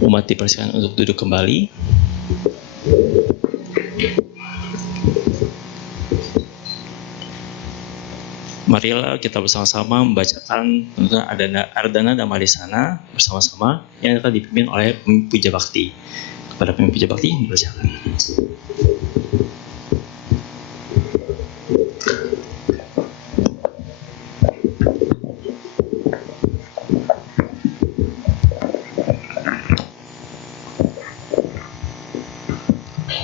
Umat dipersilakan untuk duduk kembali. Marilah kita bersama-sama membacakan Ardana Dhammadesana bersama-sama yang akan dipimpin oleh pemimpin Puja Bakti. Kepada pemimpin Puja Bakti, dipersilakan.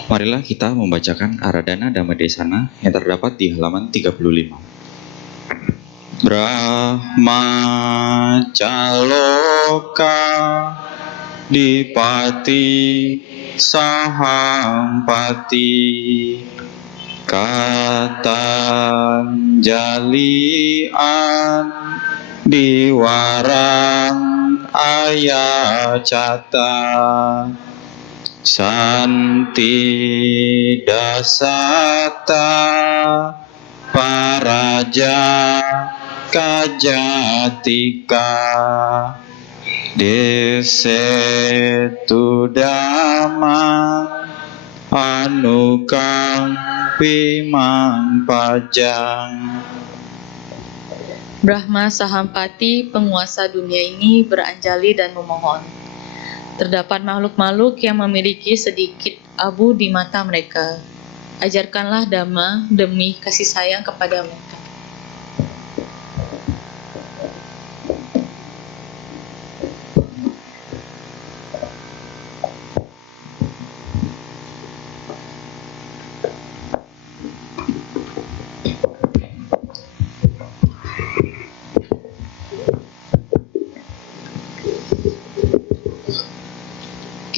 Marilah kita membacakan Ardana Dhammadesana yang terdapat di halaman 35. Brahmacaloka Dipati Sahampati Katanjalian Diwarang Ayacata Santi Dasata Paraja Kajatika Desetu Dhamma Anukam Pimang Pajang. Brahma Sahampati, penguasa dunia ini, beranjali dan memohon. Terdapat makhluk-makhluk yang memiliki sedikit abu di mata mereka. Ajarkanlah Dhamma demi kasih sayang kepada mereka.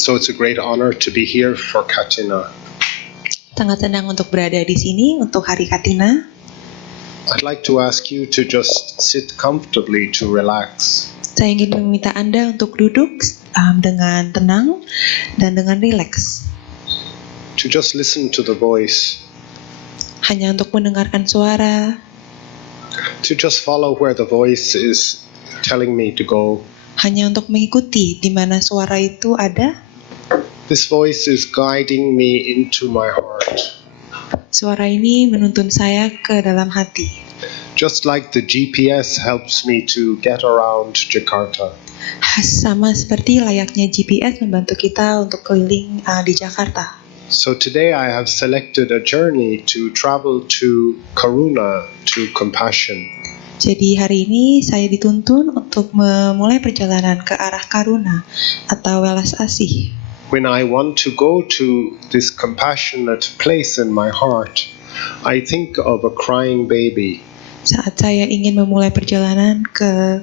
So it's a great honor to be here for Katina. Sangat senang untuk berada di sini untuk Hari Katina. I'd like to ask you to just sit comfortably to relax. Saya ingin meminta Anda untuk duduk dengan tenang dan dengan rileks. To just listen to the voice. Hanya untuk mendengarkan suara. To just follow where the voice is telling me to go. Hanya untuk mengikuti di mana suara itu ada. This voice is guiding me into my heart. Suara ini menuntun saya ke dalam hati. Just like the GPS helps me to get around Jakarta. Sama seperti layaknya GPS membantu kita untuk keliling di Jakarta. So today I have selected a journey to travel to Karuna, to compassion. Jadi hari ini saya dituntun untuk memulai perjalanan ke arah karuna atau welas asih. When I want to go to this compassionate place in my heart, I think of a crying baby. Saat saya ingin memulai perjalanan ke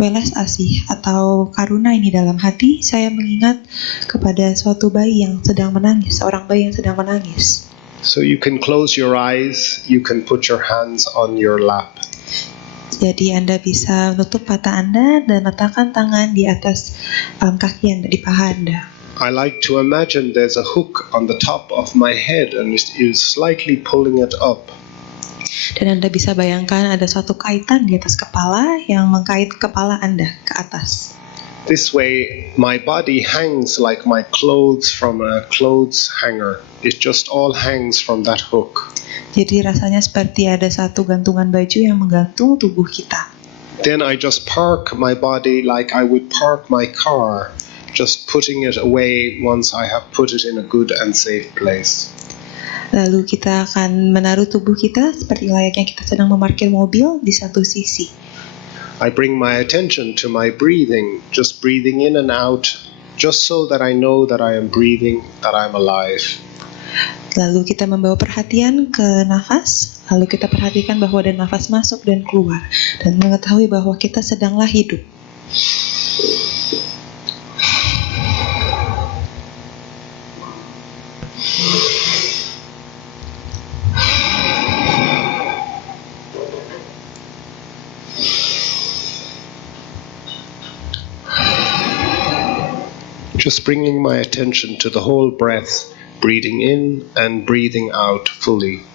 welas asih atau karuna ini dalam hati, saya mengingat kepada suatu bayi yang sedang menangis, seorang bayi yang sedang menangis. So you can close your eyes, you can put your hands on your lap. Jadi Anda bisa menutup mata Anda dan letakkan tangan di atas kaki Anda, di paha Anda. I like to imagine there's a hook on the top of my head and it is slightly pulling it up. Dan Anda bisa bayangkan ada suatu kaitan di atas kepala yang mengkait kepala Anda ke atas. This way my body hangs like my clothes from a clothes hanger. It just all hangs from that hook. Jadi rasanya seperti ada satu gantungan baju yang menggantung tubuh kita. Then I just park my body like I would park my car, just putting it away once I have put it in a good and safe place. Lalu kita akan menaruh tubuh kita seperti layaknya kita sedang memarkir mobil di satu sisi. I bring my attention to my breathing, just breathing in and out, just so that I know that I am breathing, that I'm alive. Lalu kita membawa perhatian ke nafas, lalu kita perhatikan bahwa ada nafas masuk dan keluar, dan mengetahui bahwa kita sedanglah hidup. Just bringing my attention to the whole breath, breathing in and breathing out fully.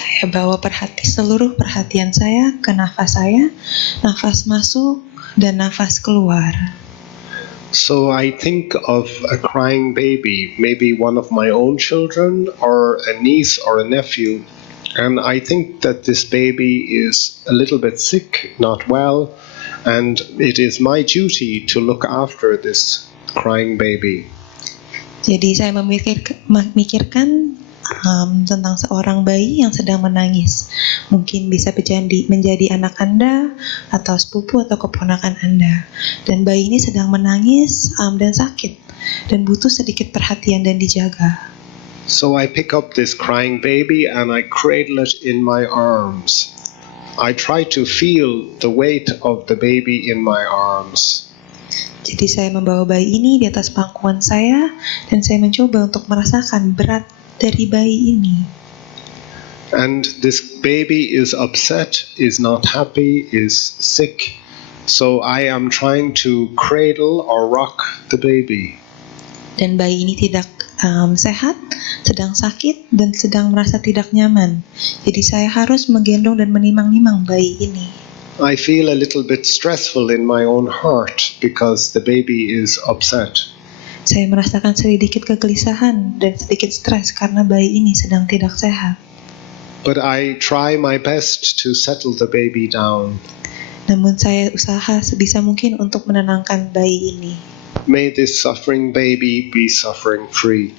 Saya bawa seluruh perhatian saya ke nafas saya, nafas masuk dan nafas keluar. So I think of a crying baby, maybe one of my own children or a niece or a nephew, and I think that this baby is a little bit sick, not well, and it is my duty to look after this crying baby. Jadi saya memikirkan tentang seorang bayi yang sedang menangis. Mungkin bisa menjadi anak Anda atau sepupu atau keponakan Anda. Dan bayi ini sedang menangis dan sakit dan butuh sedikit perhatian dan dijaga. So I pick up this crying baby and I cradle it in my arms. I try to feel the weight of the baby in my arms. Jadi saya membawa bayi ini di atas pangkuan saya dan saya mencoba untuk merasakan berat dari bayi ini. And this baby is upset, is not happy, is sick. So I am trying to cradle or rock the baby. Dan bayi ini tidak sehat, sedang sakit dan sedang merasa tidak nyaman. Jadi saya harus menggendong dan menimang-nimang bayi ini. I feel a little bit stressful in my own heart because the baby is upset. Saya merasakan sedikit kegelisahan dan sedikit stres karena bayi ini sedang tidak sehat. But I try my best to settle the baby down. Namun saya usaha sebisa mungkin untuk menenangkan bayi ini. May this suffering baby be suffering free.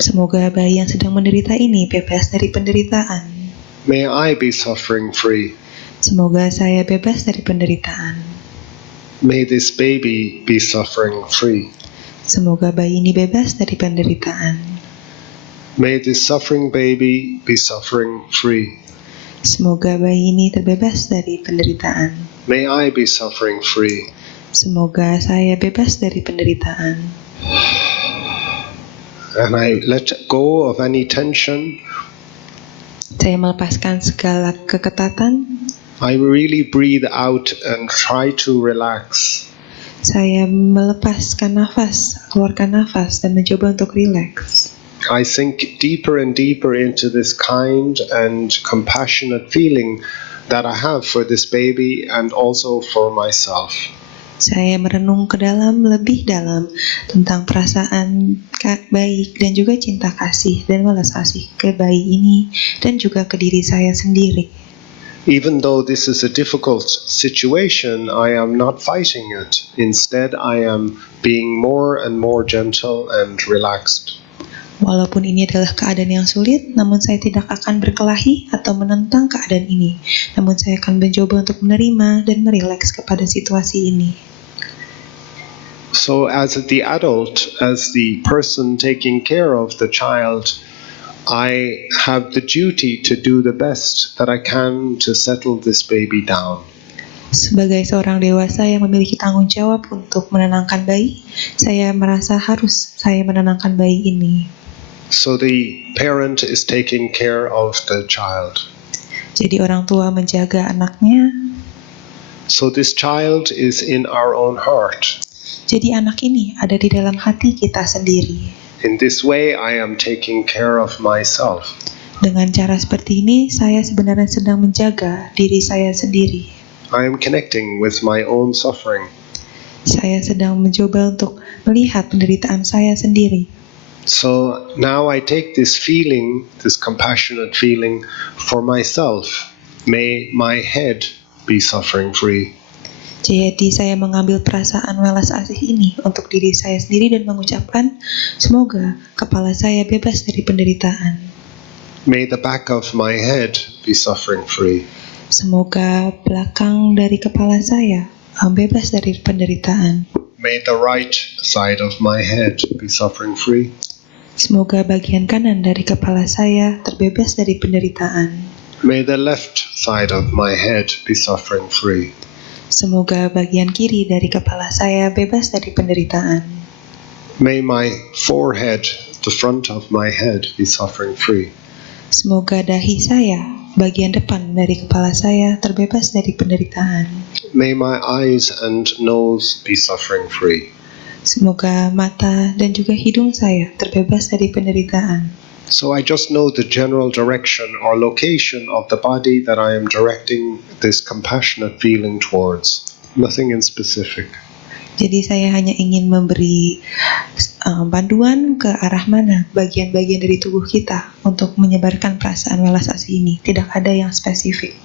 Semoga bayi yang sedang menderita ini bebas dari penderitaan. May I be suffering free. Semoga saya bebas dari penderitaan. May this baby be suffering free. Semoga bayi ini bebas dari penderitaan. May this suffering baby be suffering free. Semoga bayi ini terbebas dari penderitaan. May I be suffering free. Semoga saya bebas dari penderitaan. And I let go of any tension. Saya melepaskan segala keketatan. I really breathe out and try to relax. Saya melepaskan nafas, keluarkan nafas dan mencoba untuk rileks. I sink deeper and deeper into this kind and compassionate feeling that I have for this baby and also for myself. Saya merenung ke dalam, lebih dalam tentang perasaan baik dan juga cinta kasih dan welas asih ke bayi ini dan juga ke diri saya sendiri. Even though this is a difficult situation, I am not fighting it. Instead, I am being more and more gentle and relaxed. Walaupun ini adalah keadaan yang sulit, namun saya tidak akan berkelahi atau menentang keadaan ini. Namun saya akan mencoba untuk menerima dan merileks kepada situasi ini. So as the adult, as the person taking care of the child, I have the duty to do the best that I can to settle this baby down. Sebagai seorang dewasa yang memiliki tanggung jawab untuk menenangkan bayi, saya merasa harus saya menenangkan bayi ini. So the parent is taking care of the child. Jadi orang tua menjaga anaknya. So this child is in our own heart. Jadi anak ini ada di dalam hati kita sendiri. In this way, I am taking care of myself. Dengan cara seperti ini, saya sebenarnya sedang menjaga diri saya sendiri. I am connecting with my own suffering. Saya sedang mencoba untuk melihat penderitaan saya sendiri. So now I take this feeling, this compassionate feeling for myself. May my head be suffering free. Jadi saya mengambil perasaan welas asih ini untuk diri saya sendiri dan mengucapkan, semoga kepala saya bebas dari penderitaan. May the back of my head be suffering free. Semoga belakang dari kepala saya bebas dari penderitaan. May the right side of my head be suffering free. Semoga bagian kanan dari kepala saya terbebas dari penderitaan. May the left side of my head be suffering free. Semoga bagian kiri dari kepala saya bebas dari penderitaan. May my forehead, the front of my head, be suffering free. Semoga dahi saya, bagian depan dari kepala saya, terbebas dari penderitaan. May my eyes and nose be suffering free. Semoga mata dan juga hidung saya terbebas dari penderitaan. So I just know the general direction or location of the body that I am directing this compassionate feeling towards. Nothing in specific. Jadi saya hanya ingin memberi panduan ke arah mana bagian-bagian dari tubuh kita untuk menyebarkan perasaan welas asih ini. Tidak ada yang spesifik.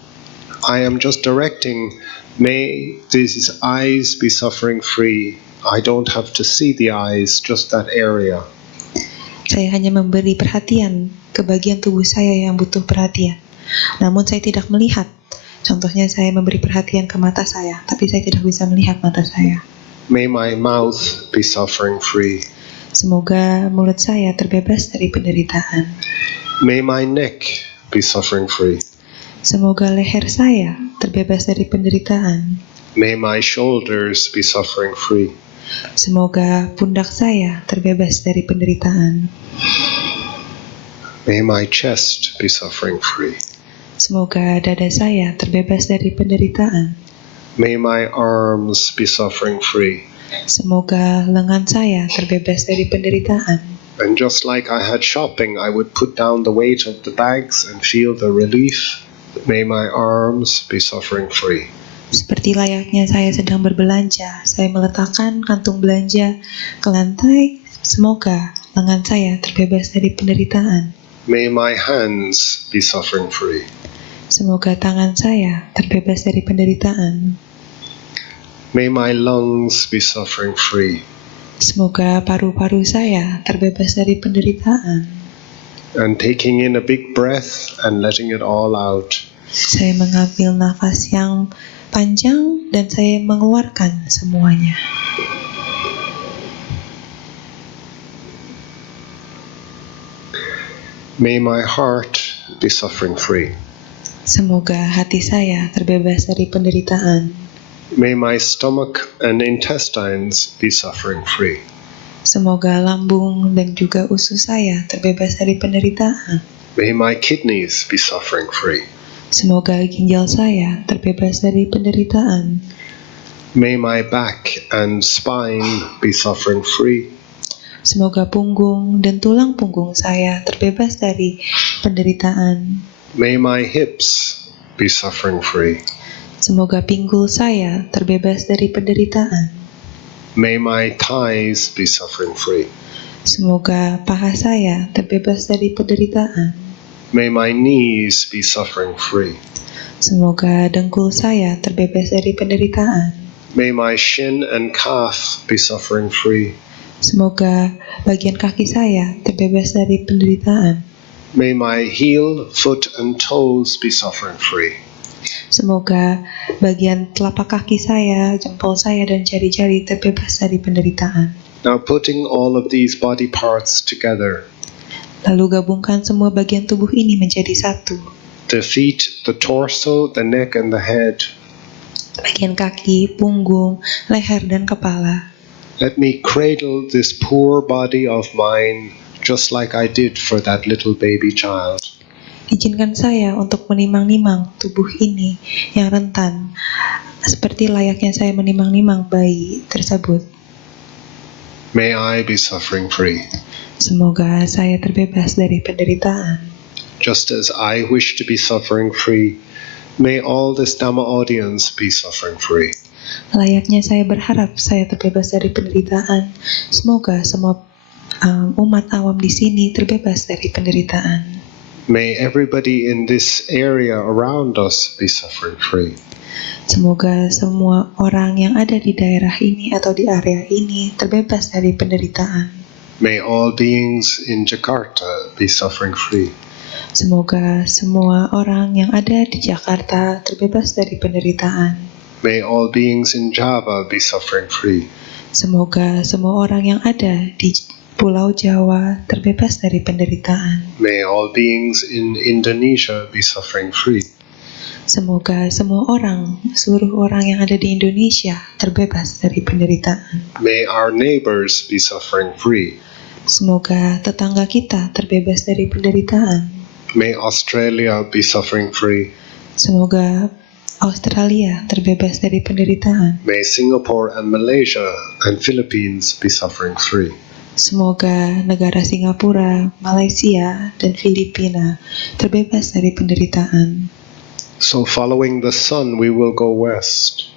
I am just directing, may these eyes be suffering free. I don't have to see the eyes, just that area. Saya hanya memberi perhatian ke bagian tubuh saya yang butuh perhatian. Namun saya tidak melihat. Contohnya saya memberi perhatian ke mata saya, tapi saya tidak bisa melihat mata saya. May my mouth be suffering free. Semoga mulut saya terbebas dari penderitaan. May my neck be suffering free. Semoga leher saya terbebas dari penderitaan. May my shoulders be suffering free. Semoga pundak saya terbebas dari penderitaan. May my chest be suffering free. Semoga dada saya terbebas dari penderitaan. May my arms be suffering free. Semoga lengan saya terbebas dari penderitaan. And just like I had shopping, I would put down the weight of the bags and feel the relief. May my arms be suffering free. Seperti layaknya saya sedang berbelanja, saya meletakkan kantung belanja ke lantai. Semoga lengan saya terbebas dari penderitaan. May my hands be suffering free. Semoga tangan saya terbebas dari penderitaan. May my lungs be suffering free. Semoga paru-paru saya terbebas dari penderitaan. And taking in a big breath and letting it all out. Saya mengambil nafas yang panjang dan saya mengeluarkan semuanya. May my heart be suffering free. Semoga hati saya terbebas dari penderitaan. May my stomach and intestines be suffering free. Semoga lambung dan juga usus saya terbebas dari penderitaan. May my kidneys be suffering free. Semoga ginjal saya terbebas dari penderitaan. May my back and spine be suffering free. Semoga punggung dan tulang punggung saya terbebas dari penderitaan. May my hips be suffering free. Semoga pinggul saya terbebas dari penderitaan. May my thighs be suffering free. Semoga paha saya terbebas dari penderitaan. May my knees be suffering free. Semoga dengkul saya terbebas dari penderitaan. May my shin and calf be suffering free. Semoga bagian kaki saya terbebas dari penderitaan. May my heel, foot, and toes be suffering free. Semoga bagian telapak kaki saya, jempol saya, dan jari-jari terbebas dari penderitaan. Now putting all of these body parts together. Lalu gabungkan semua bagian tubuh ini menjadi satu. The feet, the torso, the neck, and the head. Bagian kaki, punggung, leher, dan kepala. Let me cradle this poor body of mine just like I did for that little baby child. Izinkan saya untuk menimang-nimang tubuh ini yang rentan, seperti layaknya saya menimang-nimang bayi tersebut. May I be suffering free. Semoga saya terbebas dari penderitaan. Just as I wish to be suffering free, may all this Dhamma audience be suffering free. Layaknya saya berharap saya terbebas dari penderitaan, semoga semua umat awam di sini terbebas dari penderitaan. May everybody in this area around us be suffering free. Semoga semua orang yang ada di daerah ini atau di area ini terbebas dari penderitaan. May all beings in Jakarta be suffering free. Semoga semua orang yang ada di Jakarta terbebas dari penderitaan. May all beings in Java be suffering free. Semoga semua orang yang ada di Pulau Jawa terbebas dari penderitaan. May all beings in Indonesia be suffering free. Semoga semua orang, seluruh orang yang ada di Indonesia terbebas dari penderitaan. May our neighbors be suffering free. Semoga tetangga kita terbebas dari penderitaan. May Australia be suffering free. Semoga Australia terbebas dari penderitaan. May Singapore and Malaysia and Philippines be suffering free. Semoga negara Singapura, Malaysia, dan Filipina terbebas dari penderitaan. So following the sun, we will go west.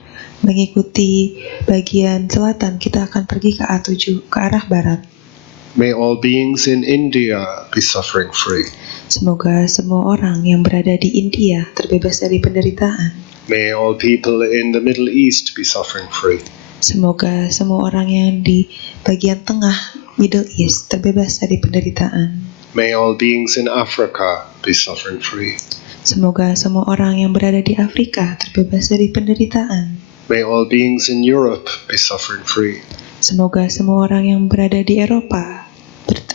Mengikuti bagian selatan, kita akan pergi ke A7, ke arah barat. May all beings in India be suffering free. Semoga semua orang yang berada di India terbebas dari penderitaan. May all people in the Middle East be suffering free. Semoga semua orang yang di bagian tengah Middle East terbebas dari penderitaan. May all beings in Africa be suffering free. Semoga semua orang yang berada di Afrika terbebas dari penderitaan. May all beings in Europe be suffering free. Semoga semua orang yang berada di Eropa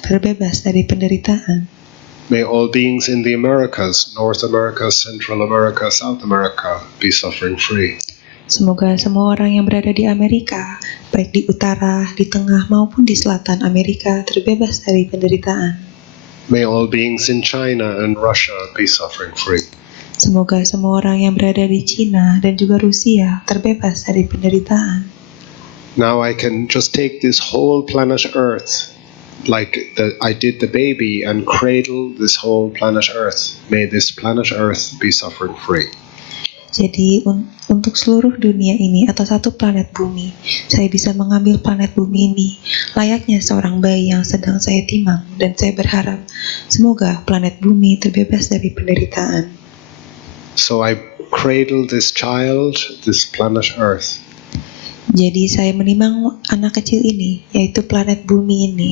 terbebas dari penderitaan. May all beings in the Americas, North America, Central America, South America, be suffering free. Semoga semua orang yang berada di Amerika, baik di utara, di tengah, maupun di selatan Amerika terbebas dari penderitaan. May all beings in China and Russia be suffering free. Semoga semua orang yang berada di Cina dan juga Rusia terbebas dari penderitaan. Now I can just take this whole planet Earth, like I did the baby, and cradle this whole planet Earth. May this planet Earth be suffering free. Jadi untuk seluruh dunia ini atau satu planet bumi, saya bisa mengambil planet bumi ini layaknya seorang bayi yang sedang saya timang, dan saya berharap semoga planet bumi terbebas dari penderitaan. So I cradle this child, this planet Earth. Jadi saya menimang anak kecil ini, yaitu planet bumi ini.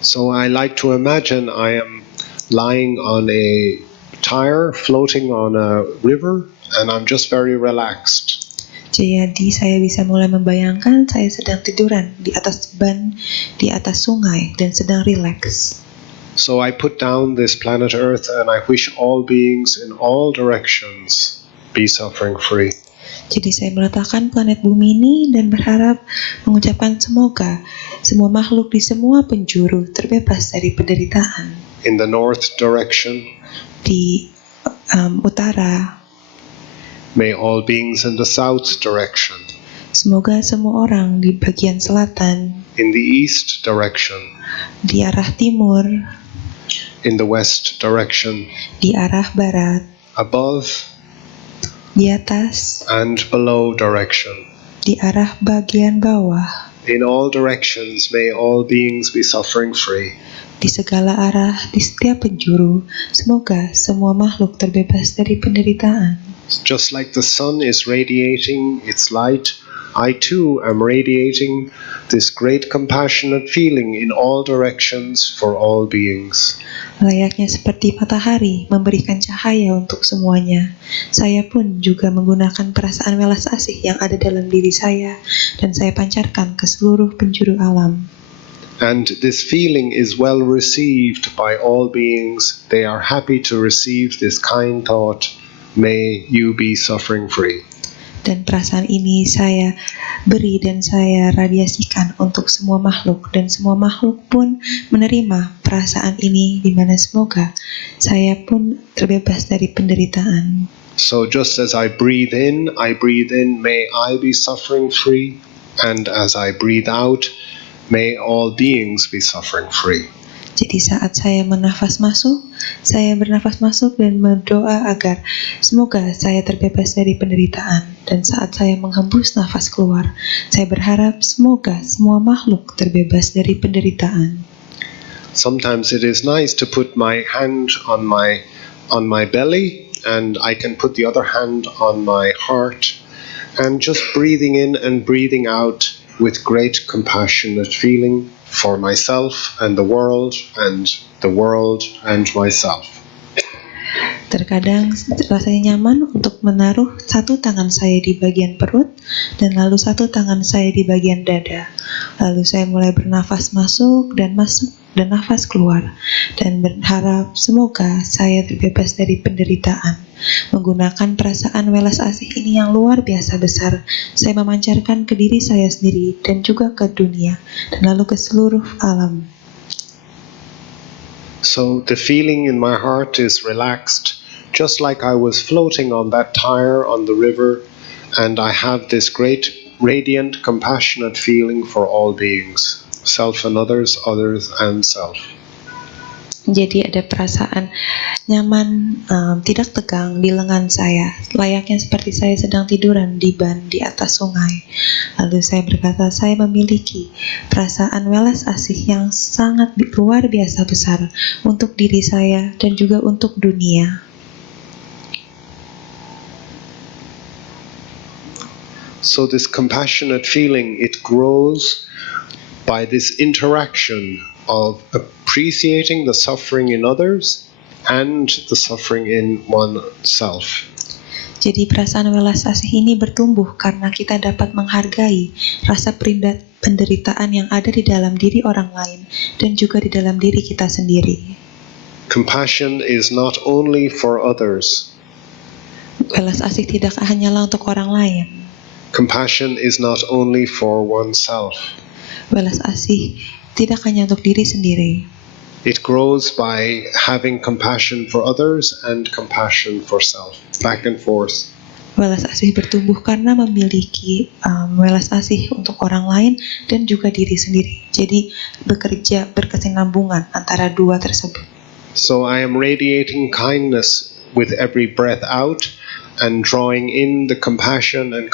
So I like to imagine I am lying on a tire floating on a river, and I'm just very relaxed. Jadi saya bisa mulai membayangkan saya sedang tiduran di atas ban, di atas sungai, dan sedang rileks. So I put down this planet Earth and I wish all beings in all directions be suffering free. Jadi saya meletakkan planet bumi ini dan berharap mengucapkan semoga semua makhluk di semua penjuru terbebas dari penderitaan. In the north direction, Di utara, may all beings in the south direction. semoga semua orang di bagian selatan, In the east direction, di arah timur, in the west direction, di arah barat, above di atas, and below direction. di arah bagian bawah, In all directions, may all beings be suffering free. di segala arah, di setiap penjuru, semoga semua makhluk terbebas dari penderitaan. Just like the sun is radiating its light, I too am radiating this great compassionate feeling in all directions for all beings. Layaknya seperti matahari memberikan cahaya untuk semuanya, saya pun juga menggunakan perasaan welas asih yang ada dalam diri saya, dan saya pancarkan ke seluruh penjuru alam. And this feeling is well received by all beings. They are happy to receive this kind thought. May you be suffering free. Dan perasaan ini saya beri dan saya radiasikan untuk semua makhluk, dan semua makhluk pun menerima perasaan ini, di mana semoga saya pun terbebas dari penderitaan. So just as I breathe in, may I be suffering free. And as I breathe out, may all beings be suffering free. Jadi saat saya bernafas masuk, saya bernafas masuk dan berdoa agar semoga saya terbebas dari penderitaan. Dan saat saya menghembus nafas keluar, saya berharap semoga semua makhluk terbebas dari penderitaan. Sometimes it is nice to put my hand on my belly, and I can put the other hand on my heart, and just breathing in and breathing out with great compassionate feeling for myself and the world and myself. Terkadang rasanya nyaman untuk menaruh satu tangan saya di bagian perut dan lalu satu tangan saya di bagian dada. Lalu saya mulai bernafas masuk dan masuk dan nafas keluar, dan berharap semoga saya terbebas dari penderitaan. Menggunakan perasaan welas asih ini yang luar biasa besar, saya memancarkan ke diri saya sendiri dan juga ke dunia, dan lalu ke seluruh alam. So the feeling in my heart is relaxed, just like I was floating on that tire on the river, and I have this great, radiant, compassionate feeling for all beings, self and others, others and self. Jadi ada perasaan nyaman, tidak tegang di lengan saya, layaknya seperti saya sedang tiduran di ban di atas sungai. Lalu saya berkata, saya memiliki perasaan welas asih yang sangat luar biasa besar untuk diri saya dan juga untuk dunia. So this compassionate feeling, it grows by this interaction of appreciating the suffering in others and the suffering in oneself. Jadi perasaan welas asih ini bertumbuh karena kita dapat menghargai rasa penderitaan yang ada di dalam diri orang lain dan juga di dalam diri kita sendiri. Compassion is not only for others. Welas asih tidak hanyalah untuk orang lain. Compassion is not only for oneself. Welas asih tidak hanya untuk diri sendiri. It grows by having compassion for others and compassion for self, back and forth. Welas asih bertumbuh karena memiliki welas asih untuk orang lain dan juga diri sendiri. Jadi bekerja berkesinambungan antara dua tersebut. So I am radiating kindness with every breath out and drawing in the compassion and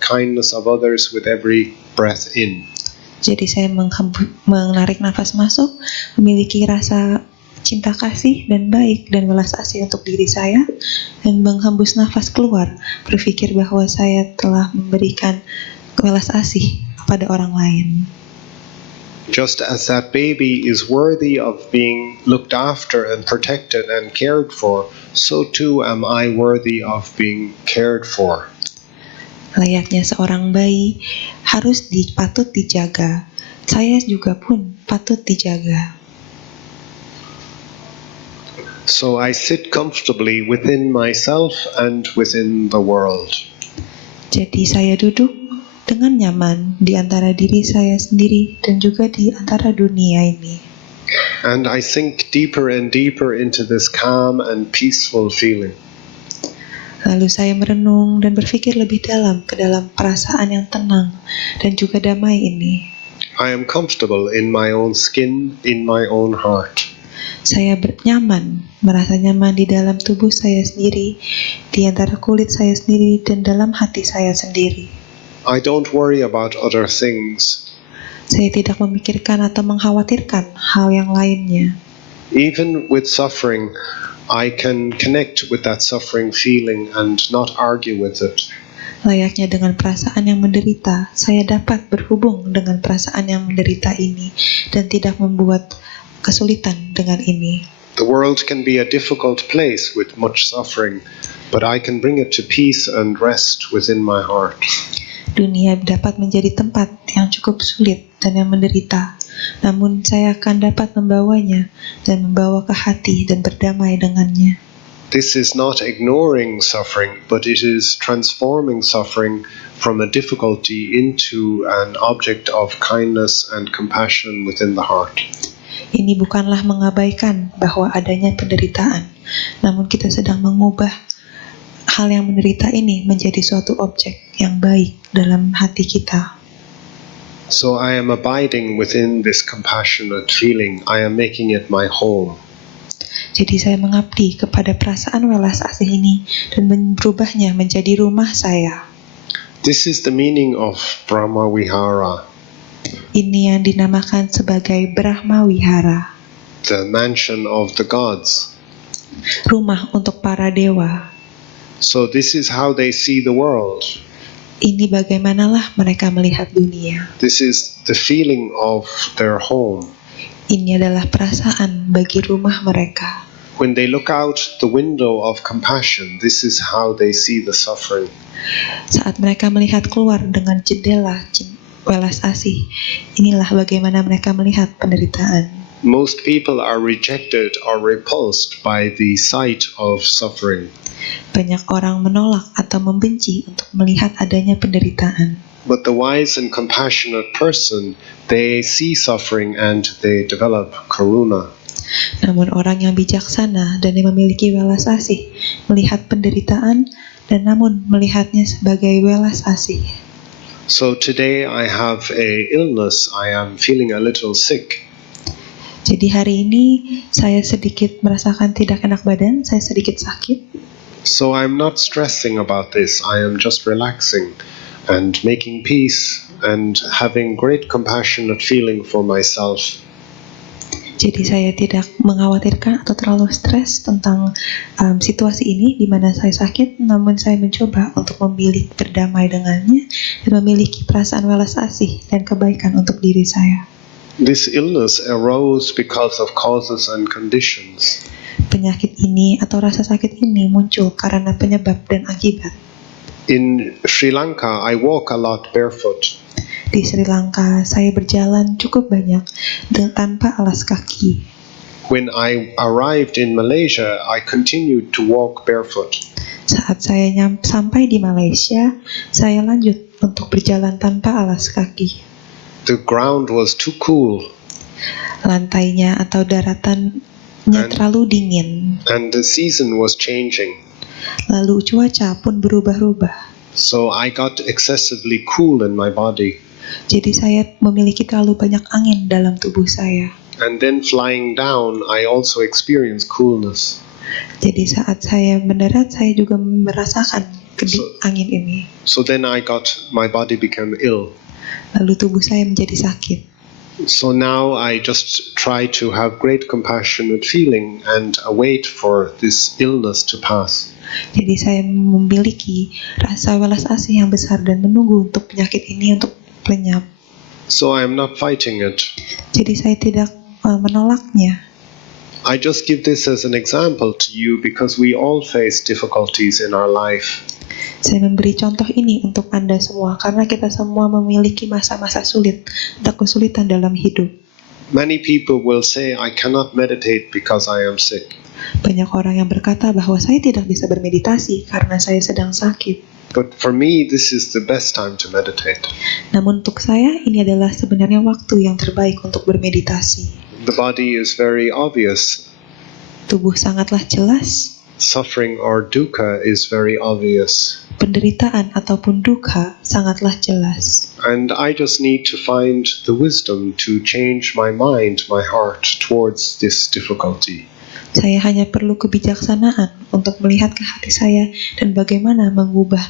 kindness of others with every breath in. Jadi saya menarik nafas masuk, memiliki rasa cinta kasih dan baik dan welas asih untuk diri saya, dan menghembus nafas keluar, berpikir bahwa saya telah memberikan welas asih kepada orang lain. Just as that baby is worthy of being looked after and protected and cared for, so too am I worthy of being cared for. Layaknya seorang bayi harus patut dijaga, saya juga pun patut dijaga. So I sit comfortably within myself and within the world. Jadi saya duduk dengan nyaman di antara diri saya sendiri dan juga di antara dunia ini. And I sink deeper and deeper into this calm and peaceful feeling. Lalu saya merenung dan berpikir lebih dalam ke dalam perasaan yang tenang dan juga damai ini. I am comfortable in my own skin, in my own heart. Saya bernyaman, merasa nyaman di dalam tubuh saya sendiri, di antara kulit saya sendiri dan dalam hati saya sendiri. I don't worry about other things. Saya tidak memikirkan atau mengkhawatirkan hal yang lainnya. Even with suffering, I can connect with that suffering feeling and not argue with it. Layaknya dengan perasaan yang menderita, saya dapat berhubung dengan perasaan yang menderita ini dan tidak membuat kesulitan dengan ini. The world can be a difficult place with much suffering, but I can bring it to peace and rest within my heart. Dunia dapat menjadi tempat yang cukup sulit dan yang menderita, namun saya akan dapat membawanya dan membawa ke hati dan berdamai dengannya. This is not ignoring suffering, but it is transforming suffering from a difficulty into an object of kindness and compassion within the heart. Ini bukanlah mengabaikan bahwa adanya penderitaan, namun kita sedang mengubah hal yang menderita ini menjadi suatu objek yang baik dalam hati kita. So I am abiding within this compassionate feeling. I am making it my home. Jadi saya mengabdi kepada perasaan welas asih ini dan merubahnya menjadi rumah saya. This is the meaning of Brahma Vihara, Ini yang dinamakan sebagai Brahma Wihara, the mansion of the gods. rumah untuk para dewa. So this is how they see the world. Ini bagaimanalah mereka melihat dunia. This is the feeling of their home. Ini adalah perasaan bagi rumah mereka. When they look out the window of compassion, this is how they see the suffering. Saat mereka melihat keluar dengan jendela welas asih, inilah bagaimana mereka melihat penderitaan. Most people are rejected or repulsed by the sight of suffering. Banyak orang menolak atau membenci untuk melihat adanya penderitaan. But the wise and compassionate person, they see suffering and they develop karuna. Namun orang yang bijaksana dan yang memiliki welas asih melihat penderitaan dan namun melihatnya sebagai welas asih. So today I have a illness. I am feeling a little sick. Jadi hari ini saya sedikit merasakan tidak enak badan, saya sedikit sakit. So I'm not stressing about this. I am just relaxing and making peace and having great compassionate feeling for myself. Jadi saya tidak mengkhawatirkan atau terlalu stres tentang situasi ini di mana saya sakit, namun saya mencoba untuk memilih berdamai dengannya dan memiliki perasaan welas asih dan kebaikan untuk diri saya. This illness arose because of causes and conditions. Penyakit ini atau rasa sakit ini muncul karena penyebab dan akibat. In Sri Lanka, I walk a lot barefoot. Di Sri Lanka, saya berjalan cukup banyak tanpa alas kaki. When I arrived in Malaysia, I continued to walk barefoot. Saat saya sampai di Malaysia, saya lanjut untuk berjalan tanpa alas kaki. The ground was too cool. Lantainya atau daratannya terlalu dingin. And the season was changing. Lalu cuaca pun berubah-ubah. So I got excessively cool in my body. Jadi saya memiliki terlalu banyak angin dalam tubuh saya. And then flying down, I also experienced coolness. Jadi saat saya mendarat, saya juga merasakan angin ini. So then my body became ill. Lalu tubuh saya menjadi sakit. So now I just try to have great compassionate feeling and await for this illness to pass. Jadi saya memiliki rasa welas asih yang besar dan menunggu untuk penyakit ini untuk lenyap. So I am not fighting it. Jadi saya tidak menolaknya. I just give this as an example to you because we all face difficulties in our life. Saya memberi contoh ini untuk Anda semua karena kita semua memiliki masa-masa sulit atau kesulitan dalam hidup. Many people will say, I cannot meditate because I am sick. Banyak orang yang berkata bahwa saya tidak bisa bermeditasi karena saya sedang sakit. But for me, this is the best time to meditate. Namun untuk saya, ini adalah sebenarnya waktu yang terbaik untuk bermeditasi. The body is very obvious. Tubuh sangatlah jelas. Suffering or dukkha is very obvious. Penderitaan ataupun dukkha sangatlah jelas. And I just need to find the wisdom to change my mind, my heart towards this difficulty. Saya hanya perlu kebijaksanaan untuk melihat ke hati saya dan bagaimana mengubah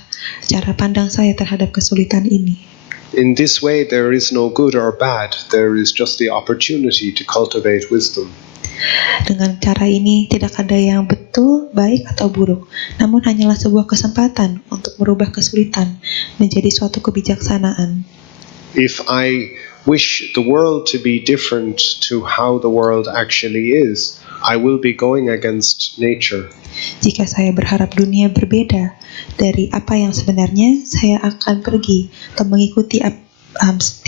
cara pandang saya terhadap kesulitan ini. In this way, there is no good or bad. There is just the opportunity to cultivate wisdom. Dengan cara ini tidak ada yang betul, baik atau buruk, namun hanyalah sebuah kesempatan untuk merubah kesulitan menjadi suatu kebijaksanaan. If I wish the world to be different to how the world actually is, I will be going against nature. Jika saya berharap dunia berbeda dari apa yang sebenarnya, saya akan pergi atau mengikuti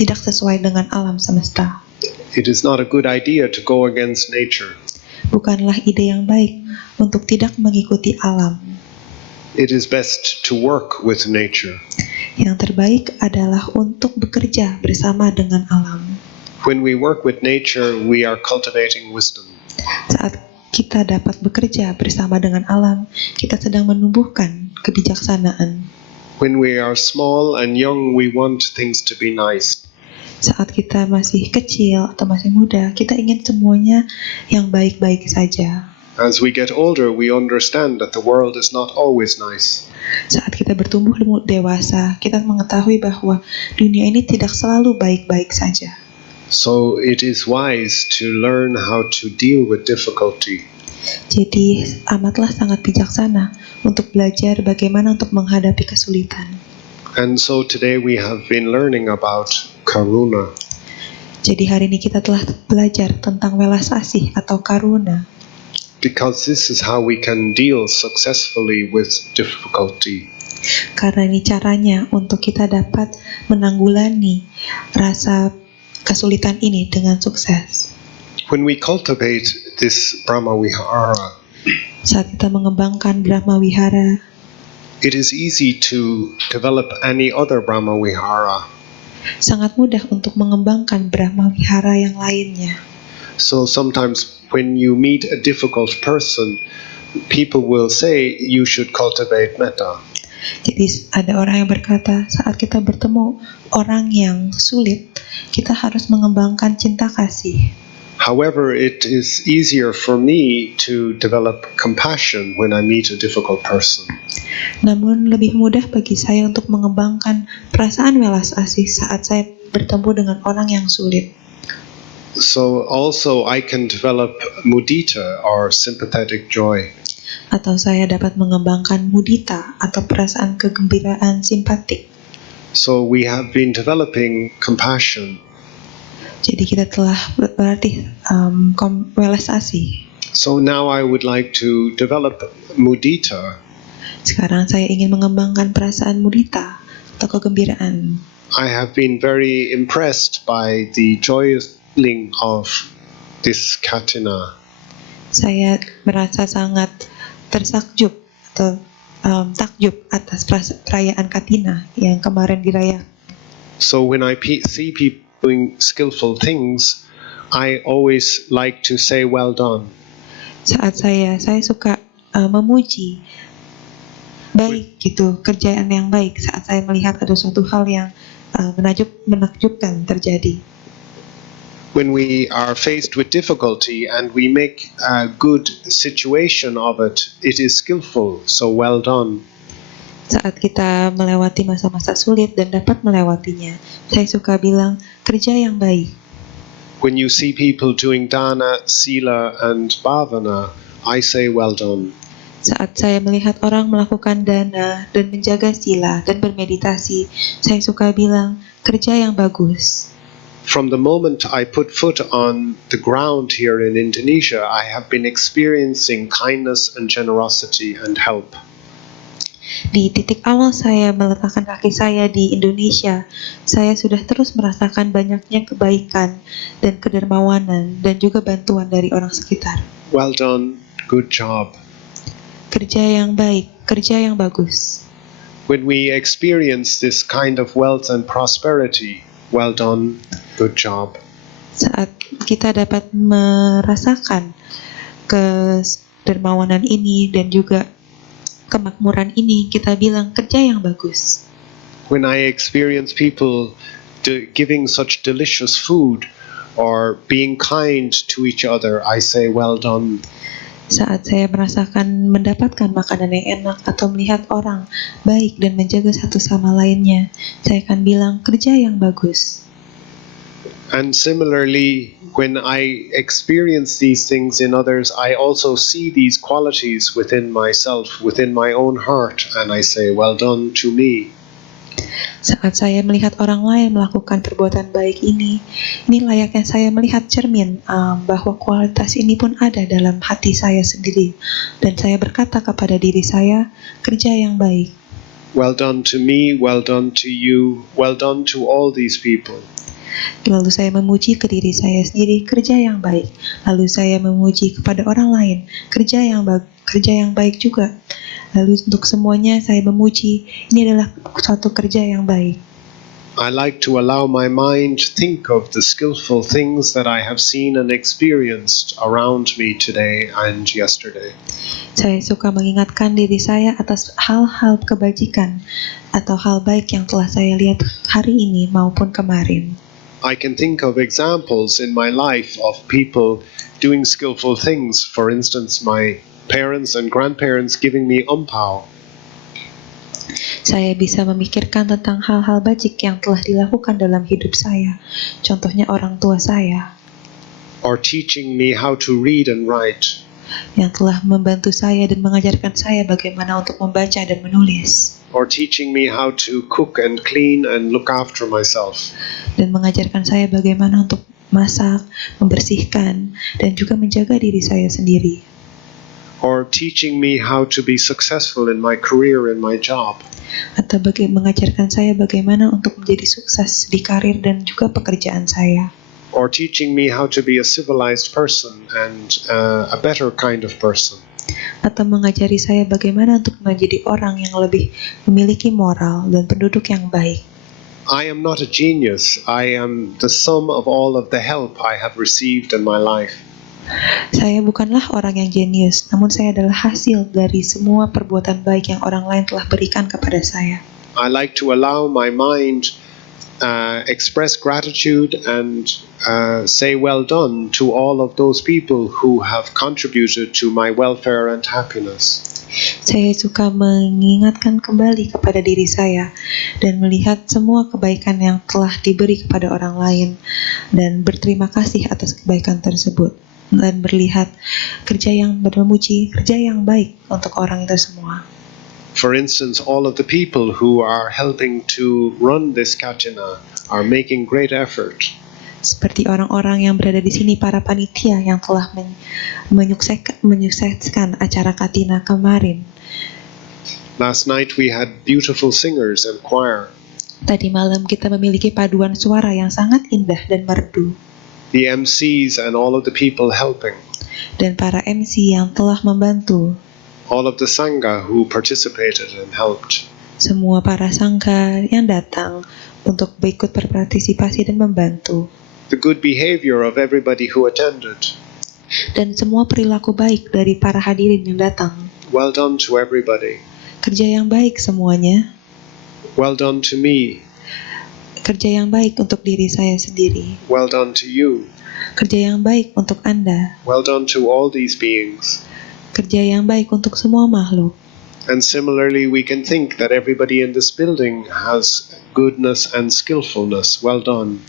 tidak sesuai dengan alam semesta. It is not a good idea to go against nature. Bukanlah ide yang baik untuk tidak mengikuti alam. It is best to work with nature. Yang terbaik adalah untuk bekerja bersama dengan alam. When we work with nature, we are cultivating wisdom. Saat kita dapat bekerja bersama dengan alam, kita sedang menumbuhkan kebijaksanaan. When we are small and young, we want things to be nice. Saat kita masih kecil atau masih muda, kita ingin semuanya yang baik-baik saja. As we get older, we understand that the world is not always nice. Saat kita bertumbuh dewasa, kita mengetahui bahwa dunia ini tidak selalu baik-baik saja. So it is wise to learn how to deal with difficulty. Jadi amatlah sangat bijaksana untuk belajar bagaimana untuk menghadapi kesulitan. And so today we have been learning about karuna. Jadi hari ini kita telah belajar tentang welas asih atau karuna. Because this is how we can deal successfully with difficulty. Karena ini caranya untuk kita dapat menanggulangi rasa kesulitan ini dengan sukses. When we cultivate this Brahma Vihara, Saat kita mengembangkan Brahma Wihara, it is easy to develop any other Brahma Vihara. sangat mudah untuk mengembangkan Brahma Wihara yang lainnya. So sometimes when you meet a difficult person, people will say you should cultivate metta. Jadi ada orang yang berkata, saat kita bertemu orang yang sulit, kita harus mengembangkan cinta kasih. However, it is easier for me to develop compassion when I meet a difficult person. Namun lebih mudah bagi saya untuk mengembangkan perasaan welas asih saat saya bertemu dengan orang yang sulit. So also I can develop mudita or sympathetic joy. Atau saya dapat mengembangkan mudita atau perasaan kegembiraan simpatik. So we have been developing compassion. Jadi kita telah berarti welas asih. So now I would like to develop mudita. Sekarang saya ingin mengembangkan perasaan mudita atau kegembiraan. I have been very impressed by the joyling of this Katina. Saya merasa sangat tersakjub atau takjub atas perayaan Katina yang kemarin dirayakan. So when I see people doing skillful things, I always like to say well done. Saat saya suka memuji baik gitu, kerjaan yang baik saat saya melihat ada suatu hal yang menakjubkan terjadi. When we are faced with difficulty and we make a good situation of it, it is skillful, so well done. Saat kita melewati masa-masa sulit dan dapat melewatinya, saya suka bilang kerja yang baik. When you see people doing dana, sila, and bhavana, I say well done. Saat saya melihat orang melakukan dana dan menjaga sila dan bermeditasi, saya suka bilang kerja yang bagus. From the moment I put foot on the ground here in Indonesia, I have been experiencing kindness and generosity and help. Di titik awal saya meletakkan kaki saya di Indonesia, saya sudah terus merasakan banyaknya kebaikan dan kedermawanan dan juga bantuan dari orang sekitar. Well done, good job. Kerja yang baik, kerja yang bagus. When we experience this kind of wealth and prosperity, well done, good job. Saat kita dapat merasakan kedermawanan ini dan juga kemakmuran ini, kita bilang kerja yang bagus. When I experience people giving such delicious food or being kind to each other, I say well done. Saat saya merasakan mendapatkan makanan yang enak atau melihat orang baik dan menjaga satu sama lainnya, saya akan bilang kerja yang bagus. And similarly, when I experience these things in others, I also see these qualities within myself, within my own heart, and I say, well done to me. Saat saya melihat orang lain melakukan perbuatan baik ini layaknya saya melihat cermin bahwa kualitas ini pun ada dalam hati saya sendiri. Dan saya berkata kepada diri saya, kerja yang baik. Well done to me, well done to you, well done to all these people. Lalu saya memuji ke diri saya sendiri, kerja yang baik. Lalu saya memuji kepada orang lain, kerja yang baik juga. Lalu untuk semuanya saya memuji, ini adalah suatu kerja yang baik. I like to allow my mind to think of the skillful things that I have seen and experienced around me today and yesterday. Saya suka mengingatkan diri saya atas hal-hal kebajikan atau hal baik yang telah saya lihat hari ini maupun kemarin. I can think of examples in my life of people doing skillful things. For instance, my parents and grandparents giving me umpao. Saya bisa memikirkan tentang hal-hal bajik yang telah dilakukan dalam hidup saya. Contohnya orang tua saya. Or teaching me how to read and write. Yang telah membantu saya dan mengajarkan saya bagaimana untuk membaca dan menulis. Or teaching me how to cook and clean and look after myself. Dan mengajarkan saya bagaimana untuk masak, membersihkan, dan juga menjaga diri saya sendiri. Or teaching me how to be successful in my career and my job. Atau mengajarkan saya bagaimana untuk menjadi sukses di karir dan juga pekerjaan saya. or teaching me how to be a civilized person and a better kind of person. Atau mengajari saya bagaimana untuk menjadi orang yang lebih memiliki moral dan penduduk yang baik. I am not a genius. I am the sum of all of the help I have received in my life. Saya bukanlah orang yang jenius, namun saya adalah hasil dari semua perbuatan baik yang orang lain telah berikan kepada saya. I like to allow my mind express gratitude and say well done to all of those people who have contributed to my welfare and happiness. Saya suka mengingatkan kembali kepada diri saya dan melihat semua kebaikan yang telah diberi kepada orang lain dan berterima kasih atas kebaikan tersebut dan melihat kerja yang memuji, kerja yang baik untuk orang itu semua. For instance, all of the people who are helping to run this Katina are making great effort. Seperti orang-orang yang berada di sini, para panitia yang telah menyukseskan acara Katina kemarin. Last night we had beautiful singers and choir. Tadi malam kita memiliki paduan suara yang sangat indah dan merdu. The MCs and all of the people helping. Dan para MC yang telah membantu. All of the Sangha who participated and helped. Semua para sangha yang datang untuk ikut berpartisipasi dan membantu. The good behavior of everybody who attended. Dan semua perilaku baik dari para hadirin yang datang. Well done to everybody. Kerja yang baik semuanya. Well done to me. Kerja yang baik untuk diri saya sendiri. Well done to you. Kerja yang baik untuk Anda. Well done to all these beings. Kerja yang baik untuk semua makhluk. And similarly, we can think that everybody in this building has goodness and skillfulness. Well done.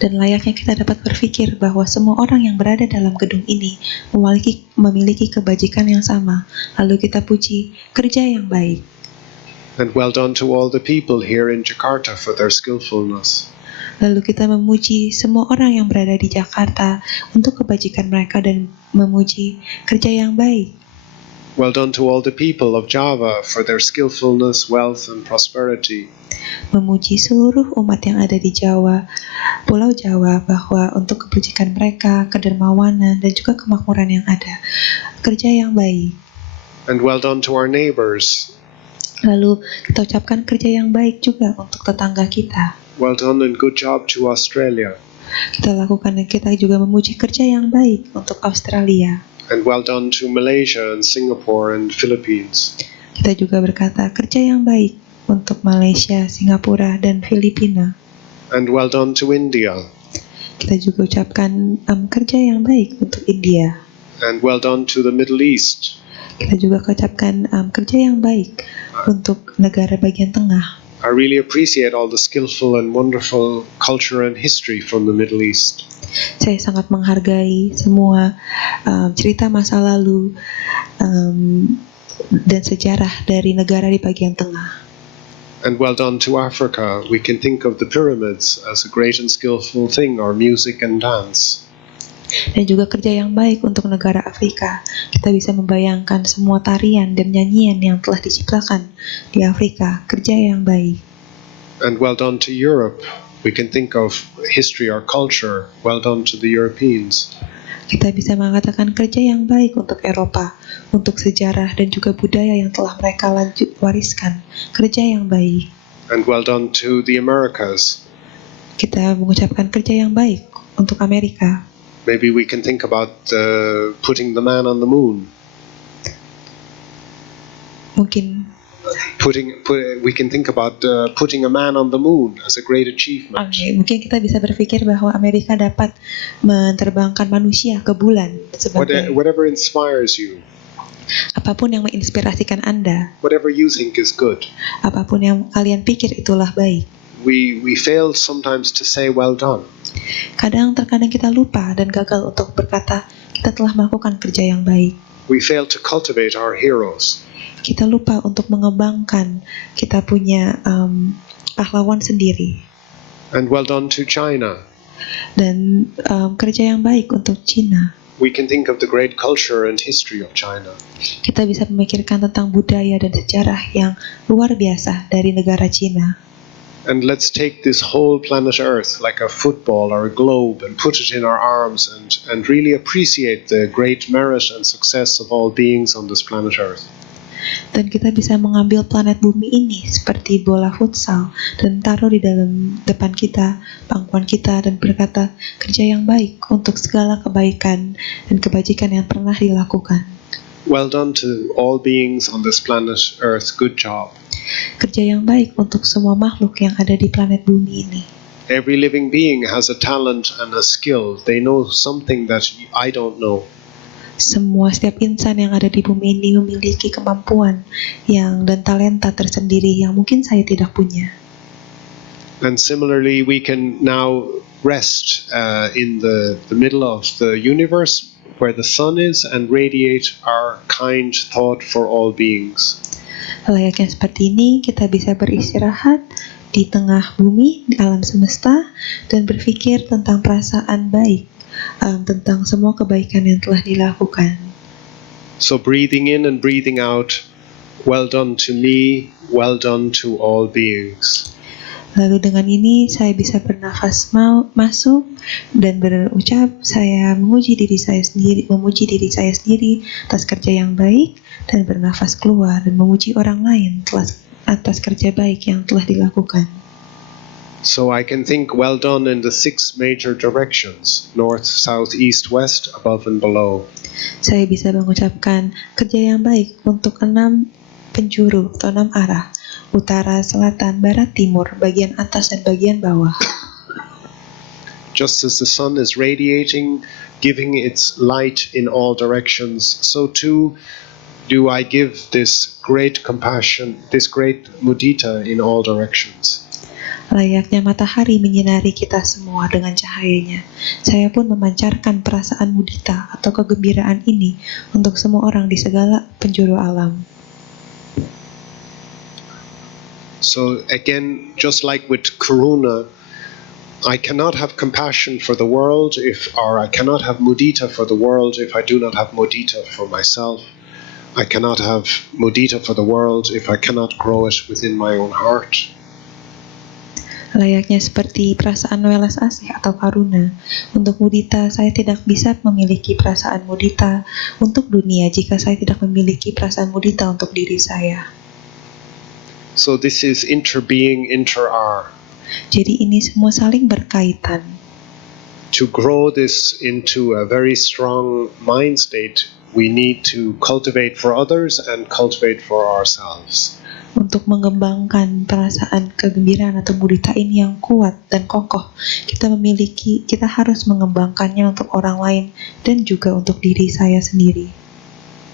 Dan layaknya kita dapat berpikir bahwa semua orang yang berada dalam gedung ini memiliki kebajikan yang sama. Lalu kita puji kerja yang baik. And well done to all the people here in Jakarta for their skillfulness. Lalu kita memuji semua orang yang berada di Jakarta untuk kebajikan mereka dan memuji kerja yang baik. Well done to all the people of Java for their skillfulness, wealth, and prosperity. Memuji seluruh umat yang ada di Jawa, Pulau Jawa, bahwa untuk kebajikan mereka, kedermawanan, dan juga kemakmuran yang ada. Kerja yang baik. And well done to our neighbors. Lalu kita ucapkan kerja yang baik juga untuk tetangga kita. Well done and good job to Australia. Kita lakukan dan kita juga memuji kerja yang baik untuk Australia. And well done to Malaysia and Singapore and Philippines. Kita juga berkata kerja yang baik untuk Malaysia, Singapura, dan Filipina. And well done to India. Kita juga ucapkan kerja yang baik untuk India. And well done to the Middle East. Kita juga ucapkan kerja yang baik untuk negara bagian tengah. I really appreciate all the skillful and wonderful culture and history from the Middle East. Saya sangat menghargai semua cerita masa lalu dan sejarah dari negara di bagian tengah. And well done to Africa. We can think of the pyramids as a great and skillful thing, or music and dance. Dan juga kerja yang baik untuk negara Afrika. Kita bisa membayangkan semua tarian dan nyanyian yang telah diciptakan di Afrika. Kerja yang baik. And well done to Europe. We can think of history or culture. Well done to the Europeans. Kita bisa mengatakan kerja yang baik untuk Eropa, untuk sejarah dan juga budaya yang telah mereka wariskan. Kerja yang baik. And well done to the Americas. Kita mengucapkan kerja yang baik untuk Amerika. Maybe we can think about putting the man on the moon. Mungkin we can think about putting a man on the moon as a great achievement. mungkin kita bisa berpikir bahwa Amerika dapat menerbangkan manusia ke bulan sebagai Whatever inspires you. apapun yang menginspirasikan Anda, Whatever you think is good. apapun yang kalian pikir itulah baik. We fail sometimes to say well done. Terkadang kita lupa dan gagal untuk berkata kita telah melakukan kerja yang baik. We fail to cultivate our heroes. Kita lupa untuk mengembangkan kita punya pahlawan sendiri. And well done to China. Dan kerja yang baik untuk Cina. We can think of the great culture and history of China. Kita bisa memikirkan tentang budaya dan sejarah yang luar biasa dari negara Cina. And let's take this whole planet Earth like a football or a globe and put it in our arms and really appreciate the great merit and success of all beings on this planet Earth. Dan kita bisa mengambil planet bumi ini seperti bola futsal dan taruh di dalam depan kita, pangkuan kita, dan berkata, kerja yang baik untuk segala kebaikan dan kebajikan yang pernah dilakukan. Well done to all beings on this planet Earth. Good job. Kerja yang baik untuk semua makhluk yang ada di planet bumi ini. Every living being has a talent and a skill. They know something that I don't know. Setiap insan yang ada di bumi ini memiliki kemampuan dan talenta tersendiri yang mungkin saya tidak punya. And similarly, we can now rest in the middle of the universe where the sun is and radiate our kind thought for all beings. Layaknya seperti ini, kita bisa beristirahat di tengah bumi, di alam semesta, dan berpikir tentang perasaan baik, tentang semua kebaikan yang telah dilakukan. So breathing in and breathing out, well done to me, well done to all beings. Lalu dengan ini saya bisa bernafas masuk dan berucap, saya memuji diri saya sendiri atas kerja yang baik, dan bernafas keluar dan memuji orang lain atas kerja baik yang telah dilakukan. So I can think well done in the 6 major directions, north, south, east, west, above and below. Saya bisa mengucapkan kerja yang baik untuk 6 penjuru atau 6 arah, utara, selatan, barat, timur, bagian atas dan bagian bawah. Just as the sun is radiating, giving its light in all directions, so too do I give this great compassion, this great mudita in all directions. Layaknya matahari menyinari kita semua dengan cahayanya, saya pun memancarkan perasaan mudita atau kegembiraan ini untuk semua orang di segala penjuru alam. So again, just like with karuna, I cannot have compassion for the world or I cannot have mudita for the world if I do not have mudita for myself. I cannot have mudita for the world if I cannot grow it within my own heart. Layaknya seperti perasaan welas asih atau karuna, untuk mudita saya tidak bisa memiliki perasaan mudita untuk dunia jika saya tidak memiliki perasaan mudita untuk diri saya. So this is interbeing, inter-are. Jadi ini semua saling berkaitan. To grow this into a very strong mind state, we need to cultivate for others and cultivate for ourselves. Untuk mengembangkan perasaan kegembiraan atau mudita ini yang kuat dan kokoh, kita harus mengembangkannya untuk orang lain dan juga untuk diri saya sendiri.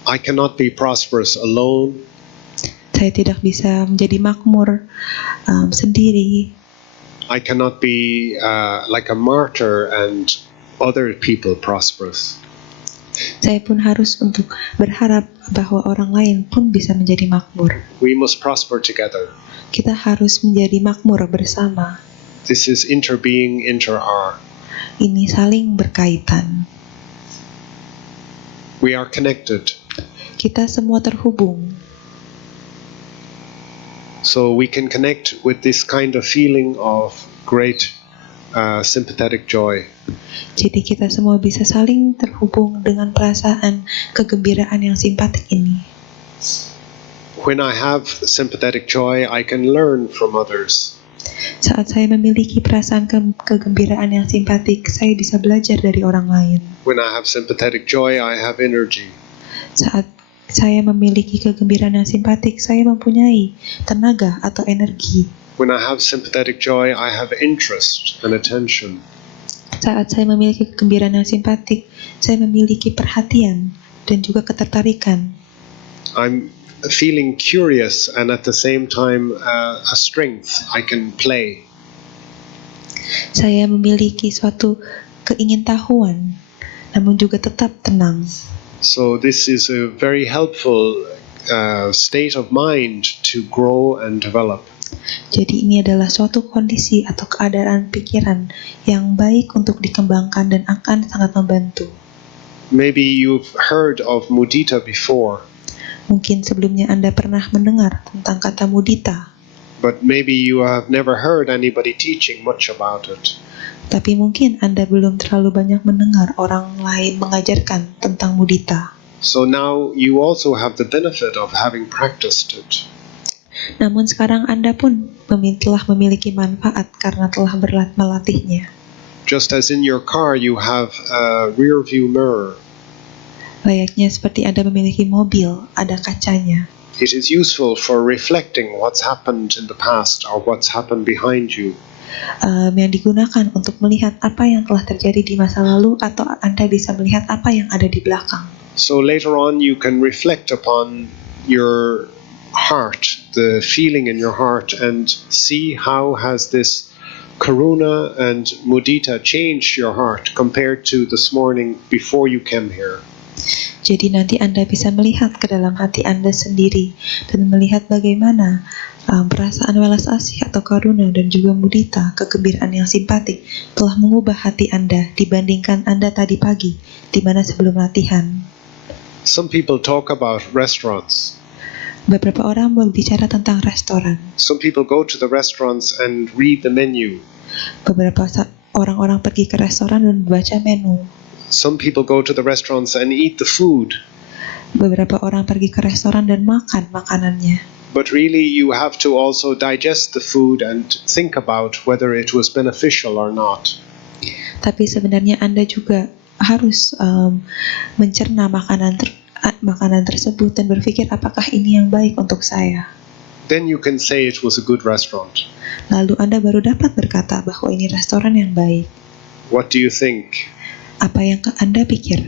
I cannot be prosperous alone. Saya tidak bisa menjadi makmur sendiri. I cannot be like a martyr and other people prosperous. Saya pun harus untuk berharap bahwa orang lain pun bisa menjadi makmur. We must prosper together. Kita harus menjadi makmur bersama. This is interbeing, inter-are. Ini saling berkaitan. We are connected. Kita semua terhubung. So we can connect with this kind of feeling of great sympathetic joy. Jadi kita semua bisa saling terhubung dengan perasaan kegembiraan yang simpatik ini. When I have sympathetic joy, I can learn from others. Saat saya memiliki perasaan kegembiraan yang simpatik, saya bisa belajar dari orang lain. When I have sympathetic joy, I have energy. Saat saya memiliki kegembiraan yang simpatik, saya mempunyai tenaga atau energi. When I have sympathetic joy, I have interest and attention. Saat saya memiliki kegembiraan yang simpatik, saya memiliki perhatian dan juga ketertarikan. I'm feeling curious and at the same time a strength. I can play. Saya memiliki suatu keingintahuan, namun juga tetap tenang. So this is a very helpful state of mind to grow and develop. Jadi ini adalah suatu kondisi atau keadaan pikiran yang baik untuk dikembangkan dan akan sangat membantu. Maybe you've heard of mudita before. Mungkin sebelumnya Anda pernah mendengar tentang kata mudita. but maybe you have never heard anybody teaching much about it. Tapi mungkin Anda belum terlalu banyak mendengar orang lain mengajarkan tentang mudita. So now you also have the benefit of having practiced it. Namun sekarang Anda pun telah memiliki manfaat karena telah melatihnya. Just as in your car you have a rear view mirror, Layaknya seperti Anda memiliki mobil, ada kacanya. it is useful for reflecting what's happened in the past or what's happened behind you. Yang digunakan untuk melihat apa yang telah terjadi di masa lalu, atau Anda bisa melihat apa yang ada di belakang. So later on you can reflect upon your heart, the feeling in your heart, and see how has this karuna and mudita changed your heart compared to this morning before you came here. Jadi nanti Anda bisa melihat ke dalam hati Anda sendiri dan melihat bagaimana perasaan welas asih atau karuna dan juga mudita, kegembiraan yang simpatik, telah mengubah hati Anda dibandingkan Anda tadi pagi, di mana sebelum latihan. Some people talk about restaurants. Beberapa orang berbicara tentang restoran. Some people go to the restaurants and read the menu. Beberapa orang-orang pergi ke restoran dan membaca menu. Some people go to the restaurants and eat the food. Beberapa orang pergi ke restoran dan makan makanannya. But really you have to also digest the food and think about whether it was beneficial or not. Tapi sebenarnya Anda juga harus mencerna makanan tersebut dan berpikir apakah ini yang baik untuk saya. Then you can say it was a good restaurant. Lalu Anda baru dapat berkata bahwa ini restoran yang baik. What do you think? Apa yang Anda pikir?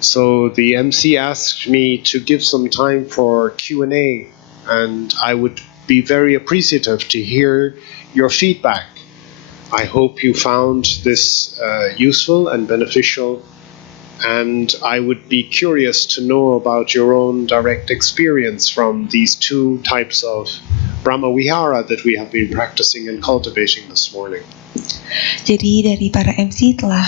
So the MC asked me to give some time for Q&A, and I would be very appreciative to hear your feedback. I hope you found this useful and beneficial, and I would be curious to know about your own direct experience from these two types of Brahma Vihara that we have been practicing and cultivating this morning. Jadi dari para MC telah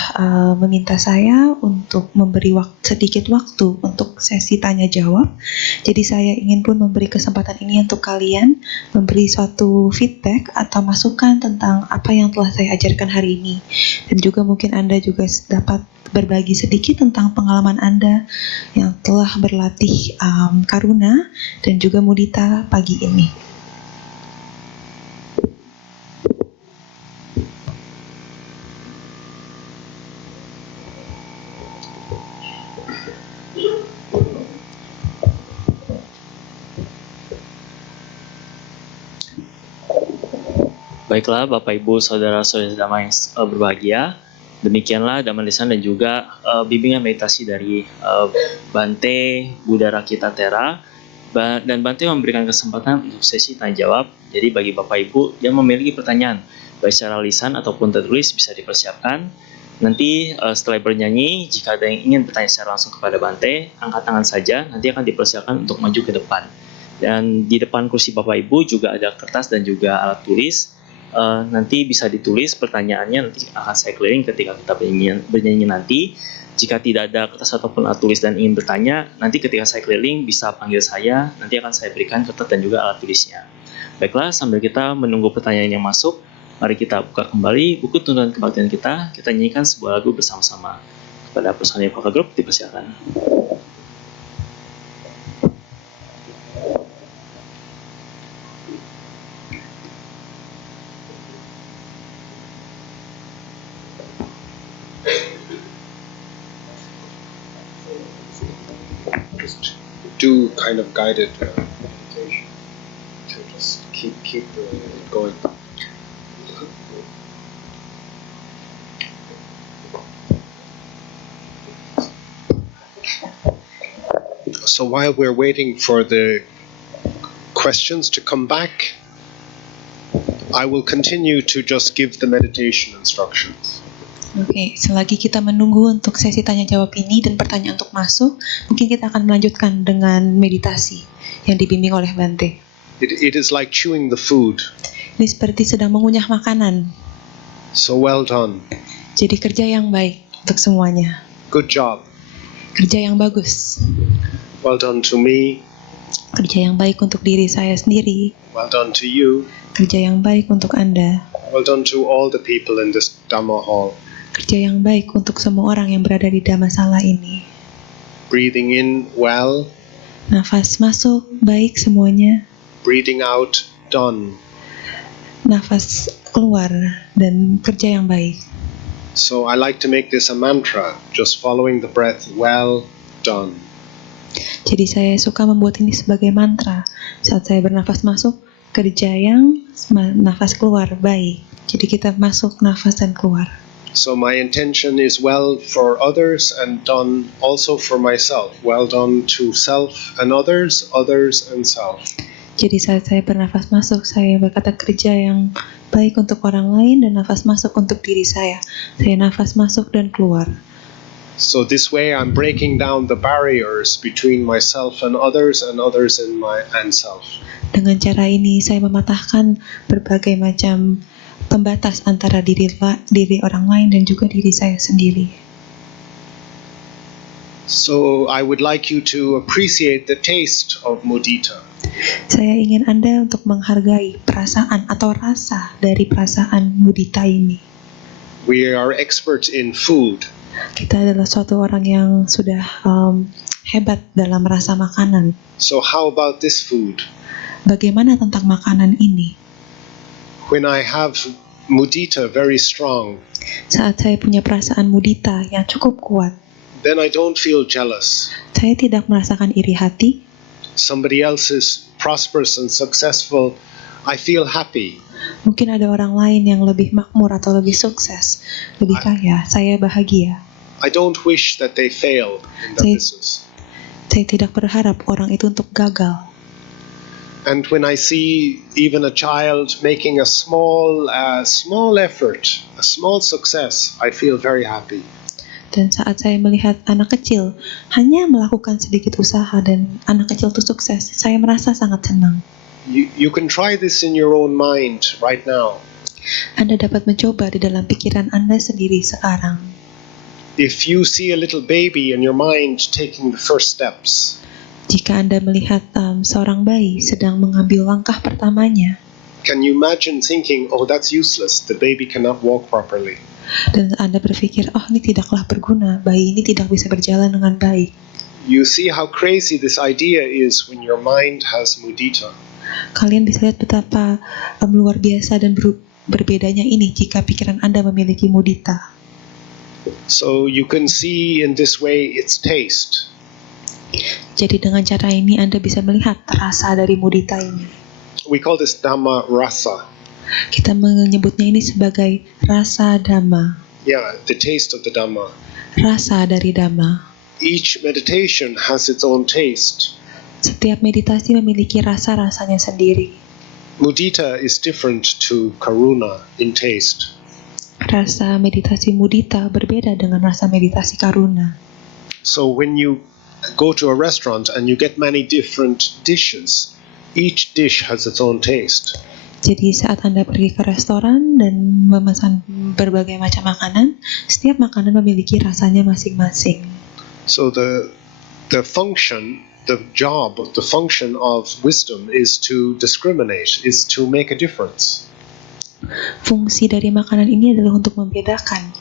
meminta saya untuk memberi sedikit waktu untuk sesi tanya jawab. Jadi saya ingin pun memberi kesempatan ini untuk kalian memberi suatu feedback atau masukan tentang apa yang telah saya ajarkan hari ini. Dan juga mungkin Anda juga dapat berbagi sedikit tentang pengalaman Anda yang telah berlatih karuna dan juga mudita pagi ini. Baiklah Bapak Ibu Saudara-saudara Dhamma yang berbahagia, demikianlah Dhamma Desana dan juga bimbingan meditasi dari Bante Buddha Rakita Tera, dan Bante memberikan kesempatan untuk sesi tanya jawab. Jadi bagi Bapak Ibu yang memiliki pertanyaan baik secara lisan ataupun tertulis bisa dipersiapkan. Nanti setelah bernyanyi, jika ada yang ingin bertanya secara langsung kepada Bante, angkat tangan saja, nanti akan dipersiapkan untuk maju ke depan. Dan di depan kursi Bapak Ibu juga ada kertas dan juga alat tulis. Nanti bisa ditulis pertanyaannya, nanti akan saya keliling ketika kita bernyanyi nanti. Jika tidak ada kertas ataupun alat tulis dan ingin bertanya, nanti ketika saya keliling bisa panggil saya, nanti akan saya berikan kertas dan juga alat tulisnya. Baiklah, sambil kita menunggu pertanyaan yang masuk, mari kita buka kembali buku tuntunan kebaktian kita nyanyikan sebuah lagu bersama-sama. Kepada personil vokal grup dipersilakan. Do kind of guided meditation to just keep going. So while we're waiting for the questions to come back, I will continue to just give the meditation instructions. Oke, selagi kita menunggu untuk sesi tanya jawab ini dan pertanyaan untuk masuk, mungkin kita akan melanjutkan dengan meditasi yang dibimbing oleh Bante. It is like chewing the food. Ini seperti sedang mengunyah makanan. So well done. Jadi kerja yang baik untuk semuanya. Good job. Kerja yang bagus. Well done to me. Kerja yang baik untuk diri saya sendiri. Well done to you. Kerja yang baik untuk Anda. Well done to all the people in this Dhamma hall. Kerja yang baik untuk semua orang yang berada di Dhammasala ini. Breathing in well, Nafas masuk, baik semuanya. breathing out, done. Nafas keluar, dan kerja yang baik. So I like to make this a mantra, just following the breath, well done. Jadi saya suka membuat ini sebagai mantra. Saat saya bernafas masuk, kerja yang, nafas keluar, baik. Jadi kita masuk, nafas, dan keluar. So my intention is well for others and done also for myself. Well done to self and others, others and self. Jadi saat saya bernafas masuk, saya berkata kerja yang baik untuk orang lain dan nafas masuk untuk diri saya. Saya nafas masuk dan keluar. So this way I'm breaking down the barriers between myself and others and self. Dengan cara ini saya mematahkan berbagai macam pembatas antara diri orang lain dan juga diri saya sendiri. So I would like you to appreciate the taste of mudita. Saya ingin Anda untuk menghargai perasaan atau rasa dari perasaan mudita ini. We are experts in food. Kita adalah suatu orang yang sudah hebat dalam rasa makanan. So how about this food? Bagaimana tentang makanan ini? When I have mudita very strong, Saat saya punya perasaan mudita yang cukup kuat, then I don't feel jealous. saya tidak merasakan iri hati. Somebody else is prosperous and successful, I feel happy. Mungkin ada orang lain yang lebih makmur atau lebih sukses, lebih kaya, saya bahagia. I don't wish that they fail in their Saya- business. Saya tidak berharap orang itu untuk gagal. And when I see even a child making a small effort, a small success, I feel very happy. Dan saat saya melihat anak kecil hanya melakukan sedikit usaha dan anak kecil itu sukses, saya merasa sangat senang. You can try this in your own mind right now. Anda dapat mencoba di dalam pikiran Anda sendiri sekarang. If you see a little baby in your mind taking the first steps, Jika Anda melihat seorang bayi sedang mengambil langkah pertamanya, can you imagine thinking, oh, that's useless, the baby cannot walk properly? dan Anda berpikir, oh ini tidaklah berguna, bayi ini tidak bisa berjalan dengan baik. You see how crazy this idea is when your mind has mudita. Kalian bisa lihat betapa luar biasa dan berbedanya ini jika pikiran Anda memiliki mudita. So you can see in this way its taste. Jadi dengan cara ini Anda bisa melihat rasa dari mudita ini. We call this Dhamma rasa. Kita menyebutnya ini sebagai rasa Dhamma, Yeah, the taste of the Dhamma. rasa dari Dhamma. Each meditation has its own taste. Setiap meditasi memiliki rasa-rasanya sendiri. Mudita is different to karuna in taste. Rasa meditasi mudita berbeda dengan rasa meditasi karuna. So when you go to a restaurant and you get many different dishes, each dish has its own taste. Jadi saat Anda pergi ke restoran dan memesan berbagai macam makanan, setiap makanan memiliki rasanya masing-masing. So the function, the job, the function of wisdom is to discriminate, is to make a difference. Fungsi dari makanan ini adalah untuk membedakan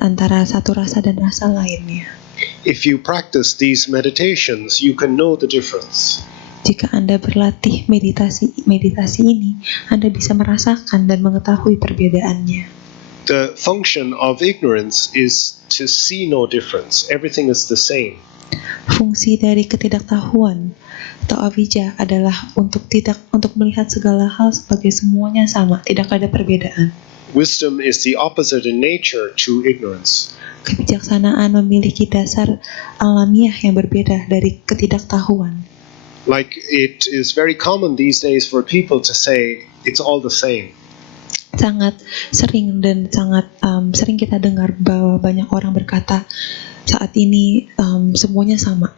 antara satu rasa dan rasa lainnya. If you practice these meditations, you can know the difference. Jika Anda berlatih meditasi ini, Anda bisa merasakan dan mengetahui perbedaannya. The function of ignorance is to see no difference. Everything is the same. Fungsi dari ketidaktahuan atau avijja adalah untuk melihat segala hal sebagai semuanya sama, tidak ada perbedaan. Wisdom is the opposite in nature to ignorance. Kebijaksanaan memiliki dasar alamiah yang berbeda dari ketidaktahuan. Like it is very common these days for people to say it's all the same. Sangat sering dan sangat sering kita dengar bahwa banyak orang berkata saat ini semuanya sama.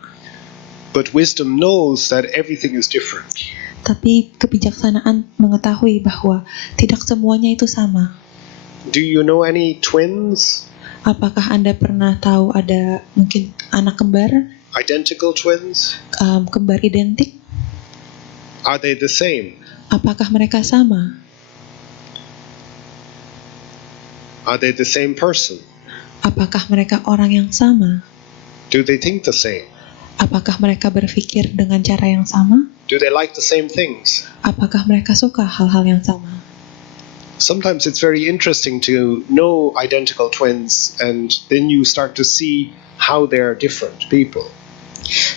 But wisdom knows that everything is different. Tapi kebijaksanaan mengetahui bahwa tidak semuanya itu sama. Do you know any twins? Apakah Anda pernah tahu ada mungkin anak kembar? Identical twins? Kembar identik, Are they the same? apakah mereka sama? Are they the same person? Apakah mereka orang yang sama? Do they think the same? Apakah mereka berpikir dengan cara yang sama? Do they like the same things? Apakah mereka suka hal-hal yang sama? Sometimes it's very interesting to know identical twins, and then you start to see how they are different people.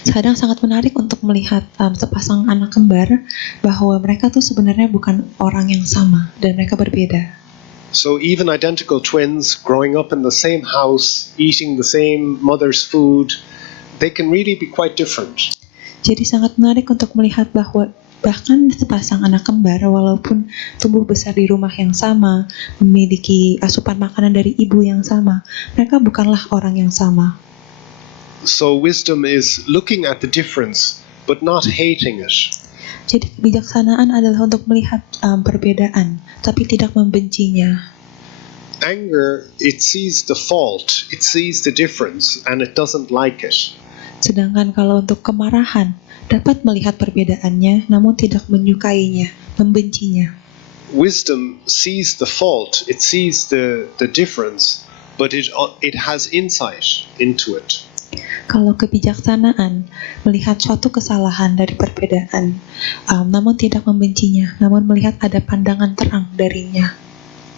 Kadang sangat menarik untuk melihat sepasang anak kembar bahwa mereka tuh sebenarnya bukan orang yang sama dan mereka berbeda. So even identical twins growing up in the same house, eating the same mother's food, they can really be quite different. Jadi sangat menarik untuk melihat bahwa bahkan sepasang anak kembar walaupun tumbuh besar di rumah yang sama, memiliki asupan makanan dari ibu yang sama, mereka bukanlah orang yang sama. So wisdom is looking at the difference but not hating it. Jadi kebijaksanaan adalah untuk melihat perbedaan, tapi tidak membencinya. Anger, it sees the fault, it sees the difference, and it doesn't like it. Sedangkan kalau untuk kemarahan, dapat melihat perbedaannya, namun tidak menyukainya, membencinya. Wisdom sees the fault, it sees the difference, but it has insight into it. Kalau kebijaksanaan melihat suatu kesalahan dari perbedaan, namun tidak membencinya, namun melihat ada pandangan terang darinya.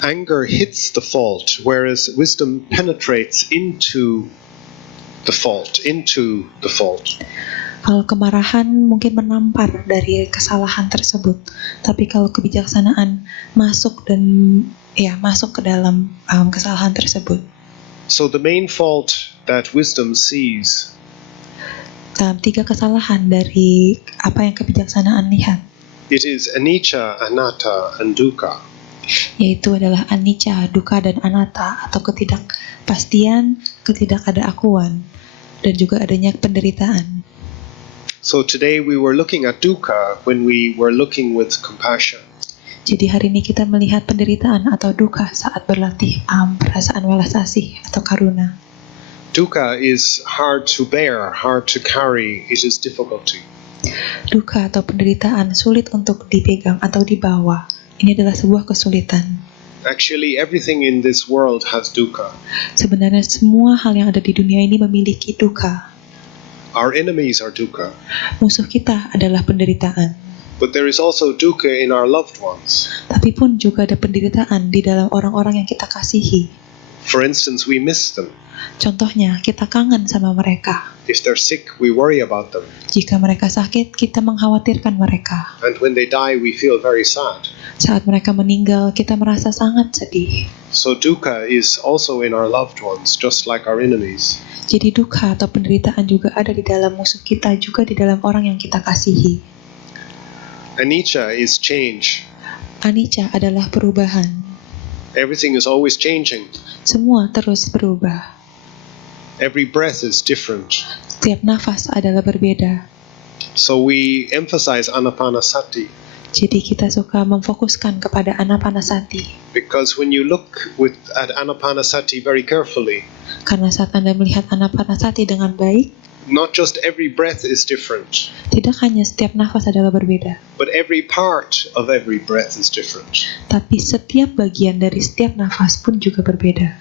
Anger hits the fault, whereas wisdom penetrates into the fault. Kalau kemarahan mungkin menampar dari kesalahan tersebut, tapi kalau kebijaksanaan masuk ke dalam kesalahan tersebut. So the main fault that wisdom sees, 3 kesalahan dari apa yang kebijaksanaan lihat, it is anicca, anatta, and dukkha. yaitu adalah anicca, dukkha, dan anatta, atau ketidakpastian, ketidakadaakuan, dan juga adanya penderitaan. So today we were looking at dukkha when we were looking with compassion. Jadi hari ini kita melihat penderitaan atau dukkha saat berlatih perasaan welas asih atau karuna. Dukkha is hard to bear, hard to carry, it is difficulty. Dukkha atau penderitaan sulit untuk dipegang atau dibawa. Ini adalah sebuah kesulitan. Actually, everything in this world has dukkha. Sebenarnya semua hal yang ada di dunia ini memiliki dukkha. Our enemies are dukkha. Musuh kita adalah penderitaan. But there is also dukkha in our loved ones. Tapi pun juga ada penderitaan di dalam orang-orang yang kita kasihi. For instance, we miss them. Contohnya, kita kangen sama mereka. If they're sick, we worry about them. Jika mereka sakit, kita mengkhawatirkan mereka. And when they die, we feel very sad. Saat mereka meninggal, kita merasa sangat sedih. So dukkha is also in our loved ones, just like our enemies. Jadi dukkha atau penderitaan juga ada di dalam musuh kita, juga di dalam orang yang kita kasihi. Anicca is change. Anicca adalah perubahan. Everything is always changing. Semua terus berubah. Every breath is different. Setiap nafas adalah berbeda. So we emphasize anapanasati, Jadi kita suka memfokuskan kepada anapanasati. because when you look at anapanasati very carefully, Karena saat Anda melihat anapanasati dengan baik, not just every breath is different, tidak hanya setiap nafas adalah berbeda, but every part of every breath is different. tapi setiap bagian dari setiap nafas pun juga berbeda.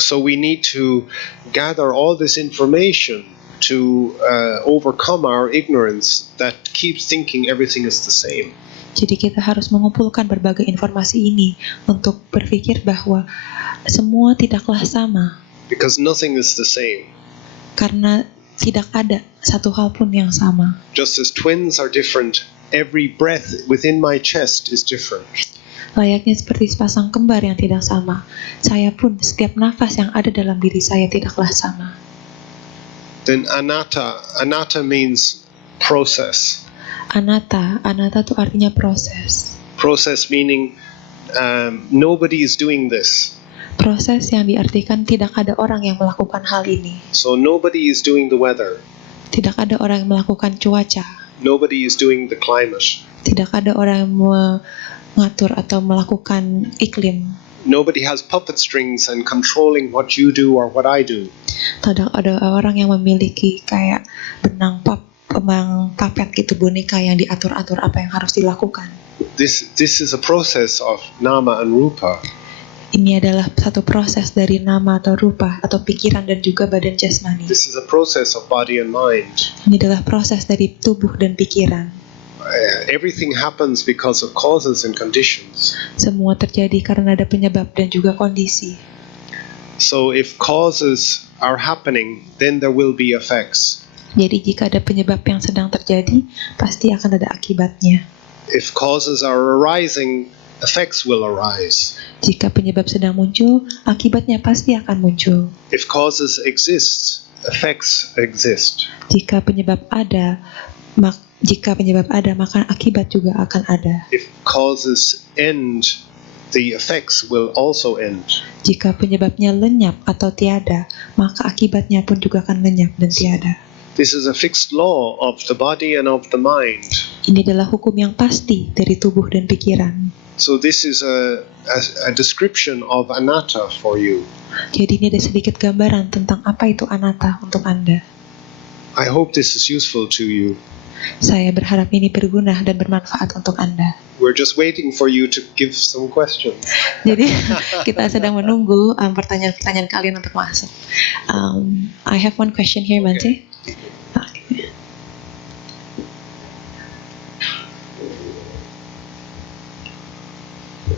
So we need to gather all this information to overcome our ignorance that keeps thinking everything is the same. Jadi kita harus mengumpulkan berbagai informasi ini untuk berpikir bahwa semua tidaklah sama, Because nothing is the same. karena tidak ada satu hal pun yang sama. Just as twins are different, every breath within my chest is different. Layaknya seperti sepasang kembar yang tidak sama, saya pun setiap nafas yang ada dalam diri saya tidaklah sama. Then anatta means process. Anatta itu artinya proses. Process meaning nobody is doing this. Proses yang diartikan tidak ada orang yang melakukan hal ini. So nobody is doing the weather. Tidak ada orang yang melakukan cuaca. Nobody is doing the climate. Tidak ada orang yang mengatur atau melakukan iklim. Nobody has puppet strings and controlling what you do or what I do. Tidak ada orang yang memiliki kayak benang papet gitu, boneka yang diatur-atur apa yang harus dilakukan. This is a process of nama and rupa. Ini adalah satu proses dari nama atau rupa atau pikiran dan juga badan jasmani. This is a process of body and mind. Ini adalah proses dari tubuh dan pikiran. Everything happens because of causes and conditions. Semua terjadi karena ada penyebab dan juga kondisi. So if causes are happening, then there will be effects. Jadi jika ada penyebab yang sedang terjadi, pasti akan ada akibatnya. If causes are arising, effects will arise. Jika penyebab sedang muncul, akibatnya pasti akan muncul. If causes exist, effects exist. Jika penyebab ada, maka akibat juga akan ada. If causes end, the effects will also end. Jika penyebabnya lenyap atau tiada, maka akibatnya pun juga akan lenyap dan tiada. This is a fixed law of the body and of the mind. Ini adalah hukum yang pasti dari tubuh dan pikiran. So this is a description of anatta for you. Jadi ini ada sedikit gambaran tentang apa itu anatta untuk Anda. I hope this is useful to you. Saya berharap ini berguna dan bermanfaat untuk Anda. We're just waiting for you to give some questions. Jadi kita sedang menunggu pertanyaan-pertanyaan kalian untuk masuk. I have one question here, Bante.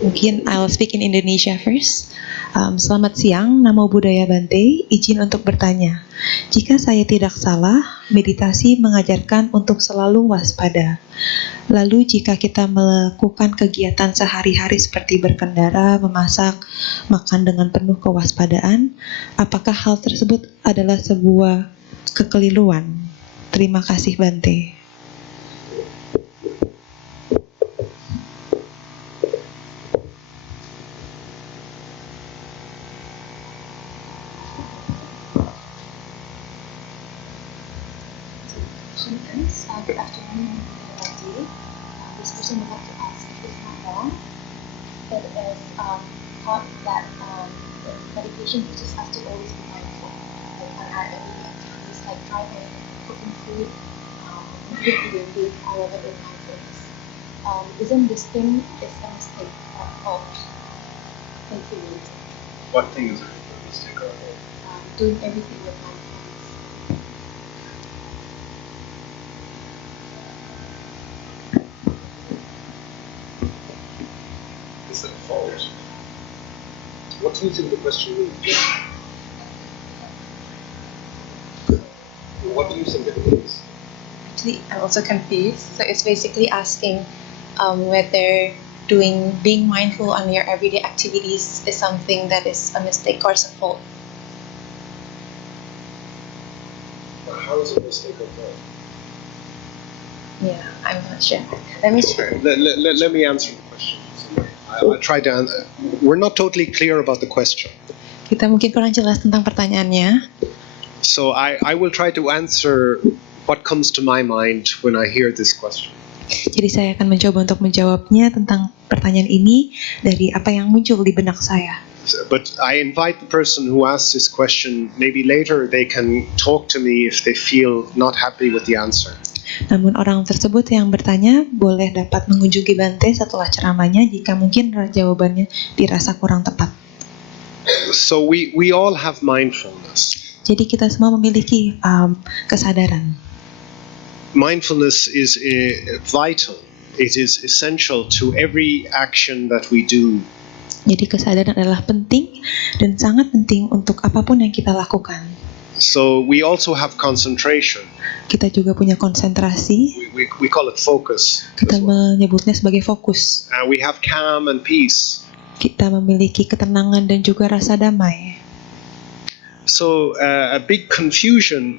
Mungkin I'll speak in Indonesia first. Selamat siang, Namo Buddhaya Bante. Izin untuk bertanya. Jika saya tidak salah, meditasi mengajarkan untuk selalu waspada. Lalu jika kita melakukan kegiatan sehari-hari seperti berkendara, memasak, makan dengan penuh kewaspadaan, apakah hal tersebut adalah sebuah kekeliruan? Terima kasih Bante. Good afternoon, everybody. This person would like to ask if it's not wrong. It is thought that meditation teaches us to always be mindful on our everyday activities like driving, cooking food, eating, however it mindfulness. Isn't this thing is a mistake or fault? Thank you. What thing is a mistake or fault? Doing everything with mindfulness. Is it a fault? What do you think the question means? What do you think it means? Actually, I'm also confused. So it's basically asking whether being mindful on your everyday activities is something that is a mistake or is a fault. How is it a mistake or fault? Yeah, I'm not sure. Let me try. Let me answer the question. I'll try to answer. We're not totally clear about the question. Kita mungkin kurang jelas tentang pertanyaannya. So I will try to answer what comes to my mind when I hear this question. Jadi saya akan mencoba untuk menjawabnya tentang pertanyaan ini dari apa yang muncul di benak saya. But I invite the person who asked this question, maybe later they can talk to me if they feel not happy with the answer. Namun orang tersebut yang bertanya boleh dapat mengunjungi Bante setelah ceramahnya jika mungkin jawabannya dirasa kurang tepat. So we all have mindfulness. Jadi kita semua memiliki kesadaran. Mindfulness is vital. It is essential to every action that we do. Jadi kesadaran adalah penting dan sangat penting untuk apapun yang kita lakukan. So we also have concentration. Kita juga punya konsentrasi. We call it focus. Kita menyebutnya sebagai fokus. We have calm and peace. Kita memiliki ketenangan dan juga rasa damai. So a big confusion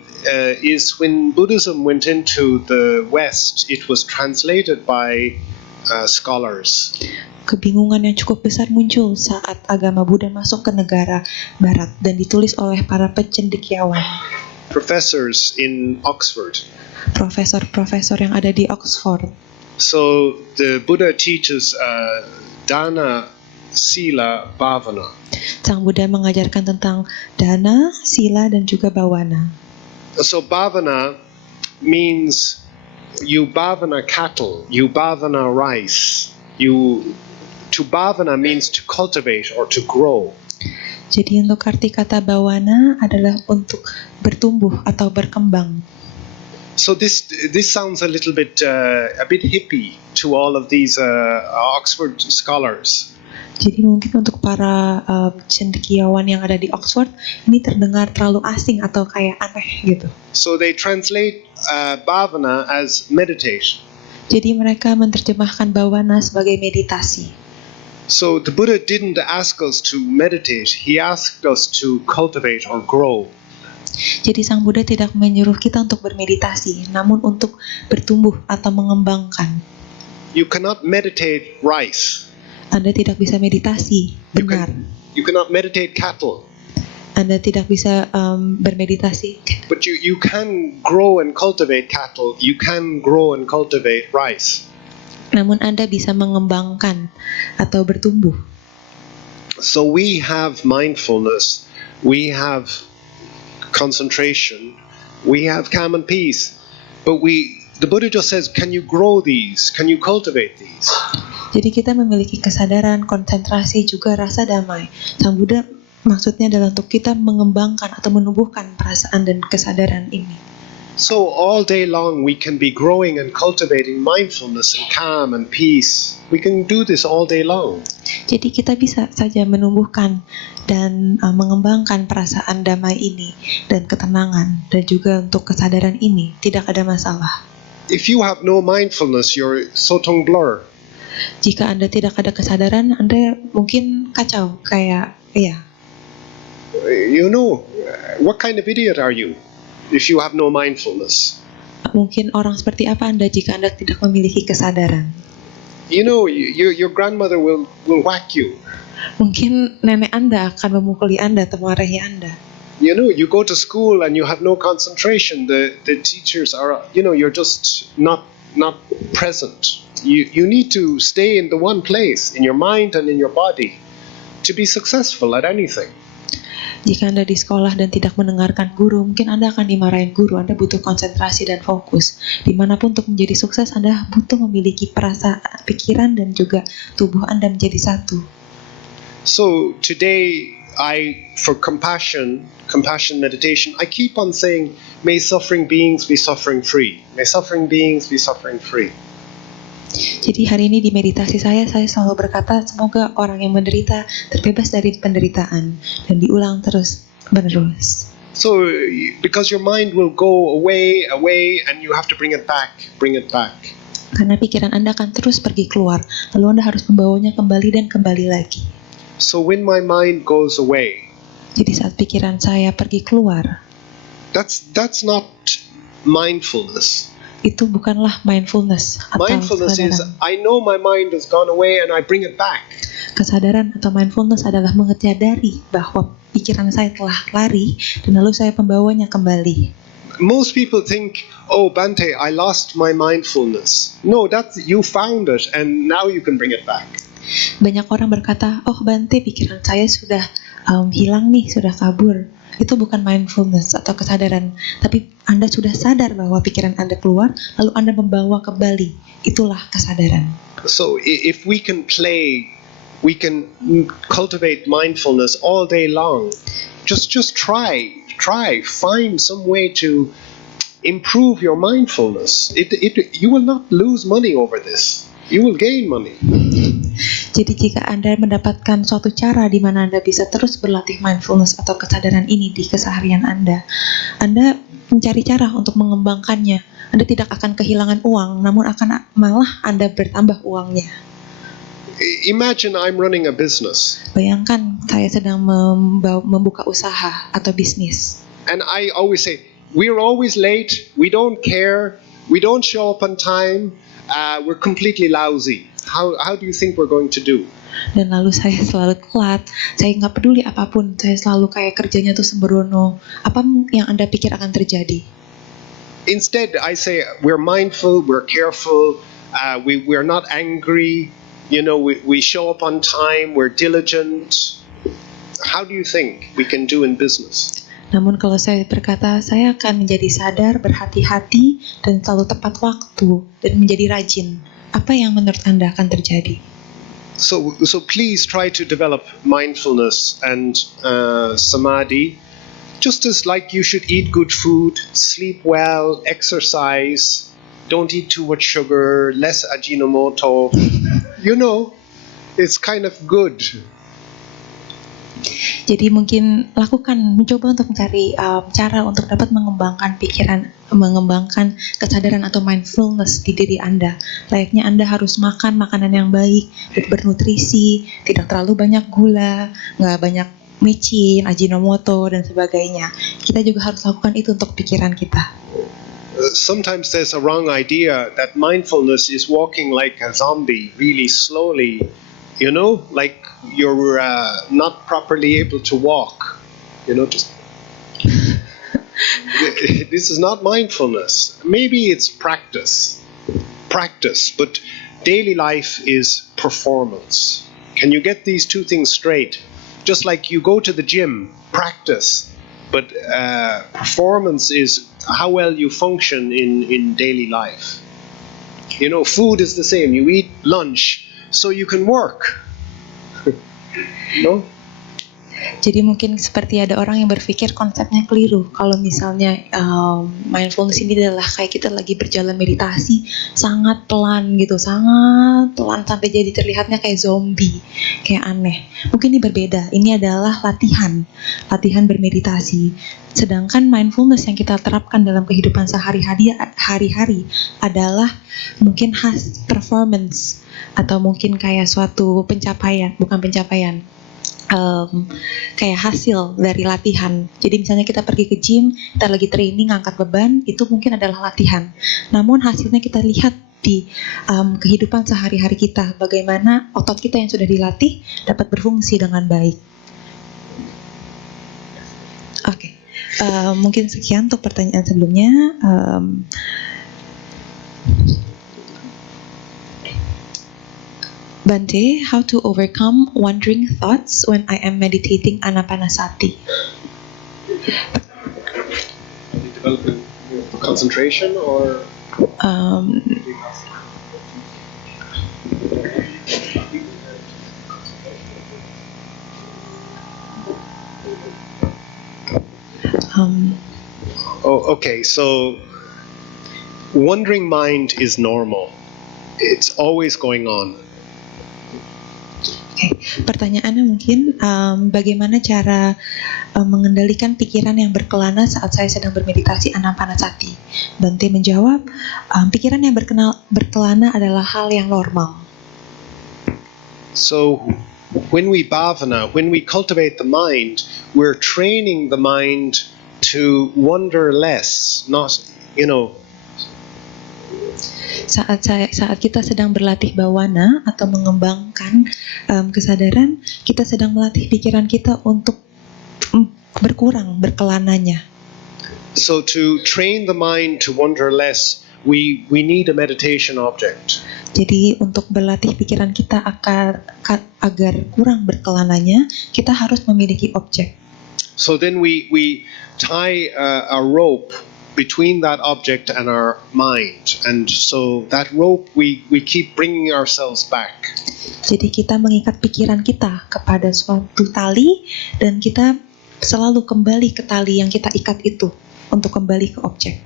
is when Buddhism went into the West, it was translated by scholars. Kebingungan yang cukup besar muncul saat agama Buddha masuk ke negara Barat dan ditulis oleh para pencendekiawan. Professors in Oxford. Profesor-profesor yang ada di Oxford. So the Buddha teaches dana Sila, Bhavana. Sang Buddha mengajarkan tentang dana, sila, dan juga bawana. So bhavana means you bhavana cattle, you bhavana rice. To bhavana means to cultivate or to grow. Jadi untuk arti kata bawana adalah untuk bertumbuh atau berkembang. So this sounds a bit hippie to all of these Oxford scholars. Jadi mungkin untuk para cendekiawan yang ada di Oxford, ini terdengar terlalu asing atau kayak aneh gitu. So they translate bhavana as meditation. Jadi mereka menerjemahkan bawana sebagai meditasi. So the Buddha didn't ask us to meditate, he asked us to cultivate or grow. Jadi Sang Buddha tidak menyuruh kita untuk bermeditasi, namun untuk bertumbuh atau mengembangkan. You cannot meditate rice. Anda tidak bisa meditasi benar. You cannot meditate cattle. Anda tidak bisa bermeditasi. But you can grow and cultivate cattle. You can grow and cultivate rice. Namun Anda bisa mengembangkan atau bertumbuh. So we have mindfulness, we have concentration, we have calm and peace. But the Buddha just says, can you grow these? Can you cultivate these? Jadi kita memiliki kesadaran, konsentrasi, juga rasa damai. Sang Buddha maksudnya adalah untuk kita mengembangkan atau menumbuhkan perasaan dan kesadaran ini. So all day long we can be growing and cultivating mindfulness and calm and peace. We can do this all day long. Jadi kita bisa saja menumbuhkan dan mengembangkan perasaan damai ini dan ketenangan dan juga untuk kesadaran ini tidak ada masalah. If you have no mindfulness, you're sotong blur. Jika Anda tidak ada kesadaran, Anda mungkin kacau kayak You know, what kind of idiot are you if you have no mindfulness? Mungkin orang seperti apa Anda jika Anda tidak memiliki kesadaran? You know, your grandmother will whack you. Mungkin nenek Anda akan memukuli Anda atau memarahi Anda. You know, you go to school and you have no concentration. The teachers are, you're just not present. You need to stay in the one place, in your mind and in your body, to be successful at anything. Jika Anda di sekolah dan tidak mendengarkan guru, mungkin Anda akan dimarahin guru. Anda butuh konsentrasi dan fokus. Dimanapun untuk menjadi sukses, Anda butuh memiliki perasaan, pikiran, dan juga tubuh Anda menjadi satu. So today, for compassion meditation, I keep on saying, may suffering beings be suffering free. May suffering beings be suffering free. Jadi hari ini di meditasi saya selalu berkata, semoga orang yang menderita terbebas dari penderitaan, dan diulang terus menerus. So, because your mind will go away, and you have to bring it back. Karena pikiran Anda akan terus pergi keluar, lalu Anda harus membawanya kembali dan kembali lagi. So when my mind goes away, jadi saat pikiran saya pergi keluar, that's not mindfulness. Itu bukanlah mindfulness atau mindfulness kesadaran. Is I know my mind has gone away and I bring it back. Kesadaran atau mindfulness adalah menyadari bahwa pikiran saya telah lari dan lalu saya membawanya kembali. Most people think, oh Bante, I lost my mindfulness. No, that's you found it and now you can bring it back. Banyak orang berkata, oh Bante, pikiran saya sudah hilang nih, sudah kabur. Itu bukan mindfulness atau kesadaran, tapi Anda sudah sadar bahwa pikiran Anda keluar, lalu Anda membawa kembali. Itulah kesadaran. So if we can cultivate mindfulness all day long. Just try, find some way to improve your mindfulness. You will not lose money over this. You will gain money. Jadi jika Anda mendapatkan suatu cara di mana Anda bisa terus berlatih mindfulness atau kesadaran ini di keseharian Anda mencari cara untuk mengembangkannya. Anda tidak akan kehilangan uang, namun akan malah Anda bertambah uangnya. Imagine I'm running a business. Bayangkan saya sedang membuka usaha atau bisnis. And I always say, we're always late, we don't care, we don't show up on time, we're completely lousy. How do you think we're going to do? Dan lalu saya selalu telat, saya nggak peduli apapun, saya selalu kayak kerjanya tuh sembrono. Apa yang Anda pikir akan terjadi? Instead, I say we're mindful, we're careful, we're not angry, we show up on time, we're diligent. How do you think we can do in business? Namun kalau saya berkata, saya akan menjadi sadar, berhati-hati, dan selalu tepat waktu, dan menjadi rajin. Apa yang menurut Anda akan terjadi? So please try to develop mindfulness and samadhi, just as like you should eat good food, sleep well, exercise, don't eat too much sugar, less Ajinomoto. It's kind of good. Jadi mungkin mencoba untuk mencari cara untuk dapat mengembangkan pikiran, mengembangkan kesadaran atau mindfulness di diri Anda. Layaknya Anda harus makan makanan yang baik, bernutrisi, tidak terlalu banyak gula, nggak banyak micin, Ajinomoto, dan sebagainya. Kita juga harus lakukan itu untuk pikiran kita. Sometimes there's a wrong idea that mindfulness is walking like a zombie, really slowly, like you're not properly able to walk, just this is not mindfulness. Maybe it's practice, but daily life is performance. Can you get these two things straight? Just like you go to the gym, practice, but performance is how well you function in daily life. Food is the same. You eat lunch so you can work. Jadi mungkin seperti ada orang yang berpikir konsepnya keliru. Kalau misalnya mindfulness ini adalah kayak kita lagi berjalan meditasi sangat pelan gitu, sangat pelan sampai jadi terlihatnya kayak zombie, kayak aneh. Mungkin ini berbeda. Ini adalah latihan bermeditasi. Sedangkan mindfulness yang kita terapkan dalam kehidupan sehari-hari adalah mungkin performance atau mungkin kayak suatu kayak hasil dari latihan. Jadi misalnya kita pergi ke gym, kita lagi training angkat beban, itu mungkin adalah latihan. Namun hasilnya kita lihat di kehidupan sehari-hari kita, bagaimana otot kita yang sudah dilatih dapat berfungsi dengan baik. Oke. Mungkin sekian untuk pertanyaan sebelumnya. Bante, how to overcome wandering thoughts when I am meditating Anapanasati? Developing concentration or okay. So wandering mind is normal. It's always going on. Oke, pertanyaannya mungkin bagaimana cara mengendalikan pikiran yang berkelana saat saya sedang bermeditasi Anapanasati? Bante menjawab, pikiran yang berkelana adalah hal yang normal. So when we bhavana, when we cultivate the mind, we're training the mind to wander less, not, Saat kita sedang berlatih bawana atau mengembangkan kesadaran, kita sedang melatih pikiran kita untuk berkurang berkelananya. So to train the mind to wander less, we need a meditation object. Jadi untuk berlatih pikiran kita agar kurang berkelananya, kita harus memiliki objek. So then we tie a rope between that object and our mind, and so that rope we keep bringing ourselves back. Jadi kita mengikat pikiran kita kepada suatu tali dan kita selalu kembali ke tali yang kita ikat itu untuk kembali ke objek.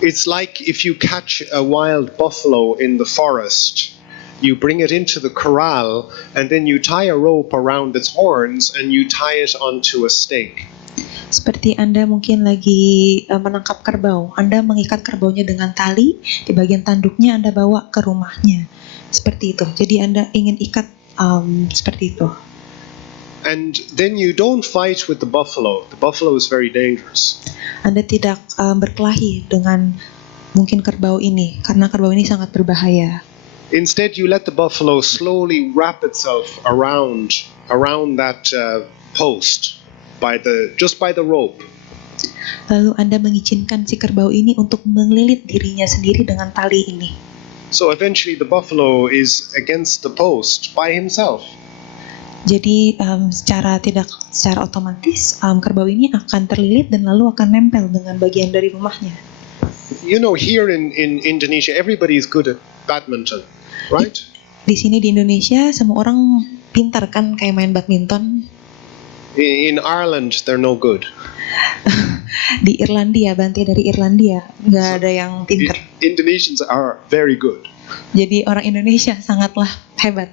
It's like if you catch a wild buffalo in the forest, you bring it into the corral and then you tie a rope around its horns and you tie it onto a stake. Seperti Anda mungkin lagi menangkap kerbau, Anda mengikat kerbaunya dengan tali, di bagian tanduknya Anda bawa ke rumahnya. Seperti itu. Jadi Anda ingin ikat seperti itu. And then you don't fight with the buffalo. The buffalo is very dangerous. Anda tidak berkelahi dengan mungkin kerbau ini, karena kerbau ini sangat berbahaya. Instead, you let the buffalo slowly wrap itself around that post. Just by the rope. Lalu Anda mengizinkan si kerbau ini untuk melilit dirinya sendiri dengan tali ini. So eventually the buffalo is against the post by himself. Jadi secara otomatis kerbau ini akan terlilit dan lalu akan nempel dengan bagian dari rumahnya. You know, here in Indonesia, everybody is good at badminton, right? Di sini di Indonesia semua orang pintar kan kayak main badminton. In Ireland, they're no good. Di Irlandia, Bante dari Irlandia nggak ada yang pintar. Indonesians are very good. Jadi orang Indonesia sangatlah hebat.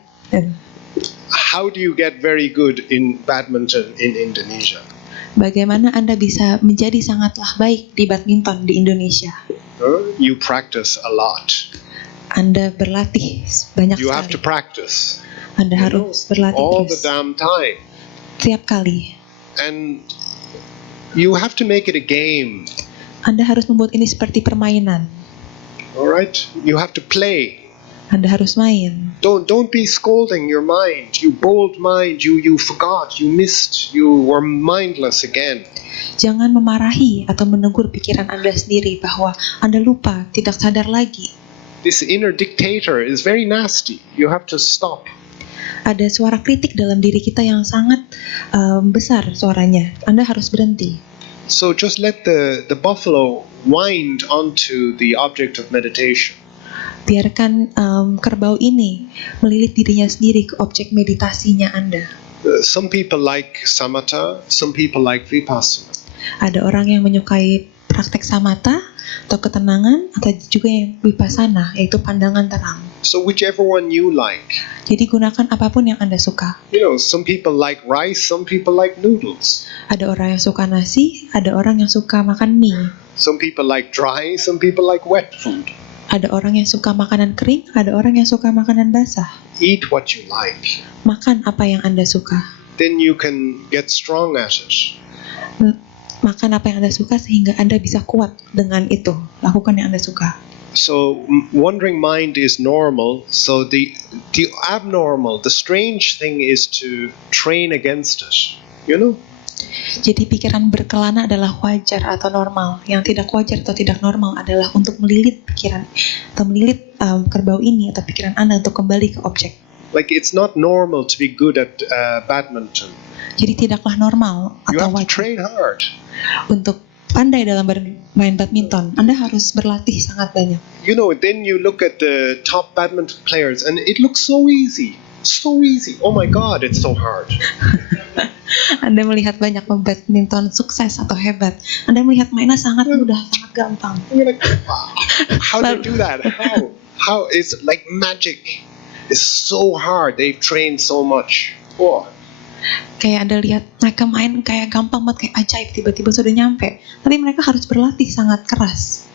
How do you get very good in badminton in Indonesia? Bagaimana Anda bisa menjadi sangatlah baik di badminton di Indonesia? You practice a lot. Anda berlatih banyak You have to sekali. practice Anda harus berlatih all the terus damn time. setiap kali. And you have to make it a game. Anda harus membuat ini seperti permainan. All right? You have to play. Anda harus main. Don't be scolding your mind. You bold mind. You forgot. You missed. You were mindless again. Jangan memarahi atau menegur pikiran Anda sendiri bahwa Anda lupa, tidak sadar lagi. This inner dictator is very nasty. You have to stop. Ada suara kritik dalam diri kita yang sangat besar suaranya. Anda harus berhenti. So just let the buffalo wind onto the object of meditation. Biarkan kerbau ini melilit dirinya sendiri ke objek meditasinya Anda. Some people like samatha, some people like vipassana. Ada orang yang menyukai praktek samatha atau ketenangan, atau juga yang vipassana, yaitu pandangan terang. So whichever one you like. Jadi gunakan apapun yang Anda suka. You know, some people like rice, some people like noodles. Ada orang yang suka nasi, ada orang yang suka makan mie. Some people like dry, some people like wet food. Ada orang yang suka makanan kering, ada orang yang suka makanan basah. Eat what you like. Makan apa yang Anda suka. Then you can get strong at it. Makan apa yang Anda suka sehingga Anda bisa kuat dengan itu. Lakukan yang Anda suka. So wandering mind is normal. So the abnormal, the strange thing is to train against it. You know? Jadi pikiran berkelana adalah wajar atau normal. Yang tidak wajar atau tidak normal adalah untuk melilit pikiran atau melilit kerbau ini atau pikiran Anda untuk kembali ke objek. Like it's not normal to be good at badminton. Jadi tidaklah normal You atau have to wajar train hard. untuk pandai dalam bermain badminton. Anda harus berlatih sangat banyak. You know, then you look at the top badminton players and it looks so easy. So easy. Oh my God, it's so hard. Anda melihat banyak pembadminton sukses atau hebat. Anda melihat mainnya sangat mudah, sangat gampang. You're like, wow, how do they do that? How is like magic? It's so hard. They've trained so much. Wow. Kayak Anda lihat mereka main kayak gampang banget, kayak ajaib, tiba-tiba sudah nyampe. Tapi mereka harus berlatih sangat keras.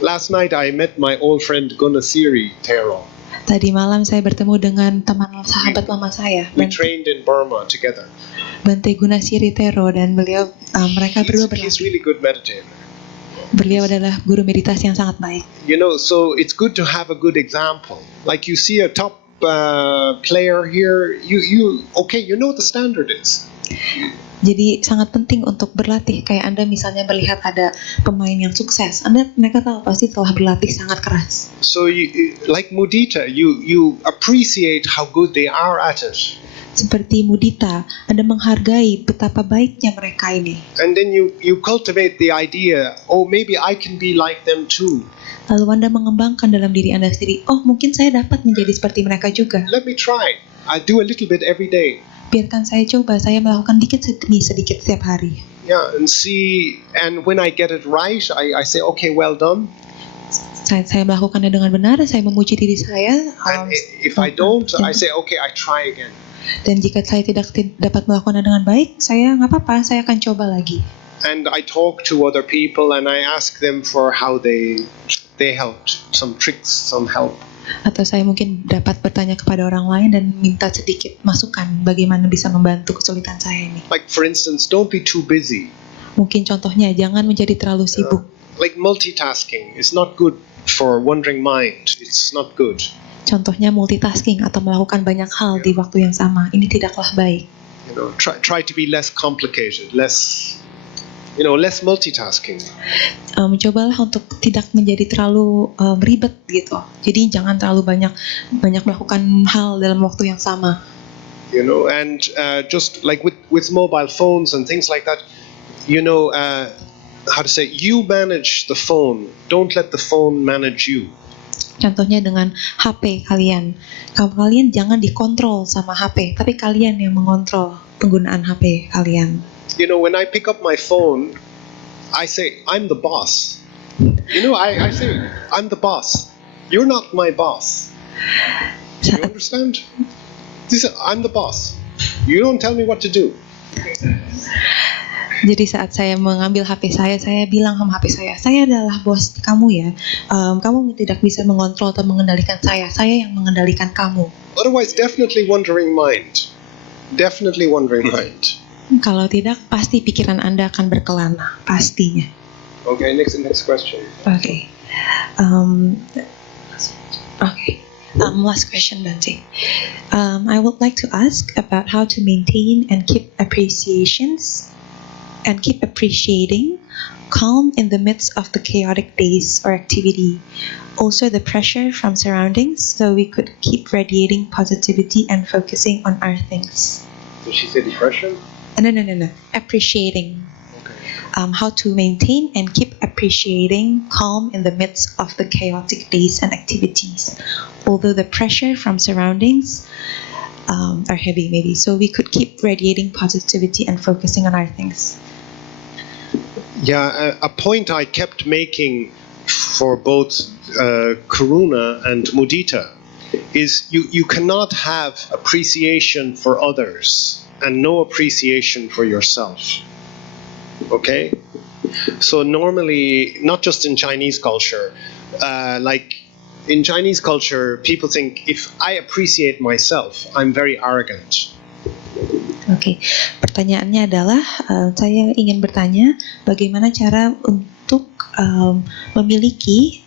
Last night I met my old friend Gunasiri Tero. Tadi malam saya bertemu dengan teman sahabat lama saya, We trained in Burma together. Bante Gunasiri Tero, dan beliau mereka berdua He's berlatih. really good meditator. Beliau adalah guru meditasi yang sangat baik. You know, so it's good to have a good example. Like you see a top player here, you know the standard is. Jadi sangat penting untuk berlatih. Kayak Anda misalnya melihat ada pemain yang sukses, mereka tahu pasti telah berlatih sangat keras. So like mudita, you appreciate how good they are at it. Seperti mudita, Anda menghargai betapa baiknya mereka ini. And then you cultivate the idea, oh maybe I can be like them too. Lalu Anda mengembangkan dalam diri Anda sendiri, oh mungkin saya dapat menjadi seperti mereka juga. Let me try. I do a little bit every day. Biarkan saya coba, saya melakukan dikit demi sedikit setiap hari. Yeah, and see, and when I get it right, I say, okay, well done. Saya melakukannya dengan benar, saya memuji diri saya. And if I don't, I say, okay, I try again. Dan jika saya tidak dapat melakukannya dengan baik, saya nggak apa-apa, saya akan coba lagi. And I talk to other people and I ask them for how they helped, some tricks, some help. Atau saya mungkin dapat bertanya kepada orang lain dan minta sedikit masukan bagaimana bisa membantu kesulitan saya ini. Like for instance, don't be too busy. Mungkin contohnya, jangan menjadi terlalu sibuk. Like multitasking is not good for wandering mind. It's not good. Contohnya multitasking atau melakukan banyak hal di waktu yang sama. Ini tidaklah baik. You know, try to be less complicated, less less multitasking. Cobalah untuk tidak menjadi terlalu ribet gitu. Jadi jangan terlalu banyak melakukan hal dalam waktu yang sama. And just like with mobile phones and things like that, how to say, you manage the phone, don't let the phone manage you. Contohnya dengan HP kalian. Kalian jangan dikontrol sama HP, tapi kalian yang mengontrol penggunaan HP kalian. When I pick up my phone, I say, I'm the boss. I say, I'm the boss. You're not my boss. You understand? I'm the boss. You don't tell me what to do. Jadi saat saya mengambil HP saya bilang sama HP saya adalah bos kamu ya. Kamu tidak bisa mengontrol atau mengendalikan saya yang mengendalikan kamu. Otherwise, definitely wandering mind. Definitely wandering mind. Kalau tidak, pasti pikiran Anda akan berkelana, pastinya. Okay, next question. Okay. Last question, Bante. I would like to ask about how to maintain and keep appreciating calm in the midst of the chaotic days or activity. Also the pressure from surroundings, so we could keep radiating positivity and focusing on our things. Did she say depression? No. Appreciating. How to maintain and keep appreciating calm in the midst of the chaotic days and activities. Although the pressure from surroundings are heavy maybe, so we could keep radiating positivity and focusing on our things. Yeah, a point I kept making for both Karuna and Mudita is you cannot have appreciation for others and no appreciation for yourself. Okay? So normally, not just in Chinese culture, like in Chinese culture, people think if I appreciate myself, I'm very arrogant. Oke, pertanyaannya adalah saya ingin bertanya bagaimana cara untuk memiliki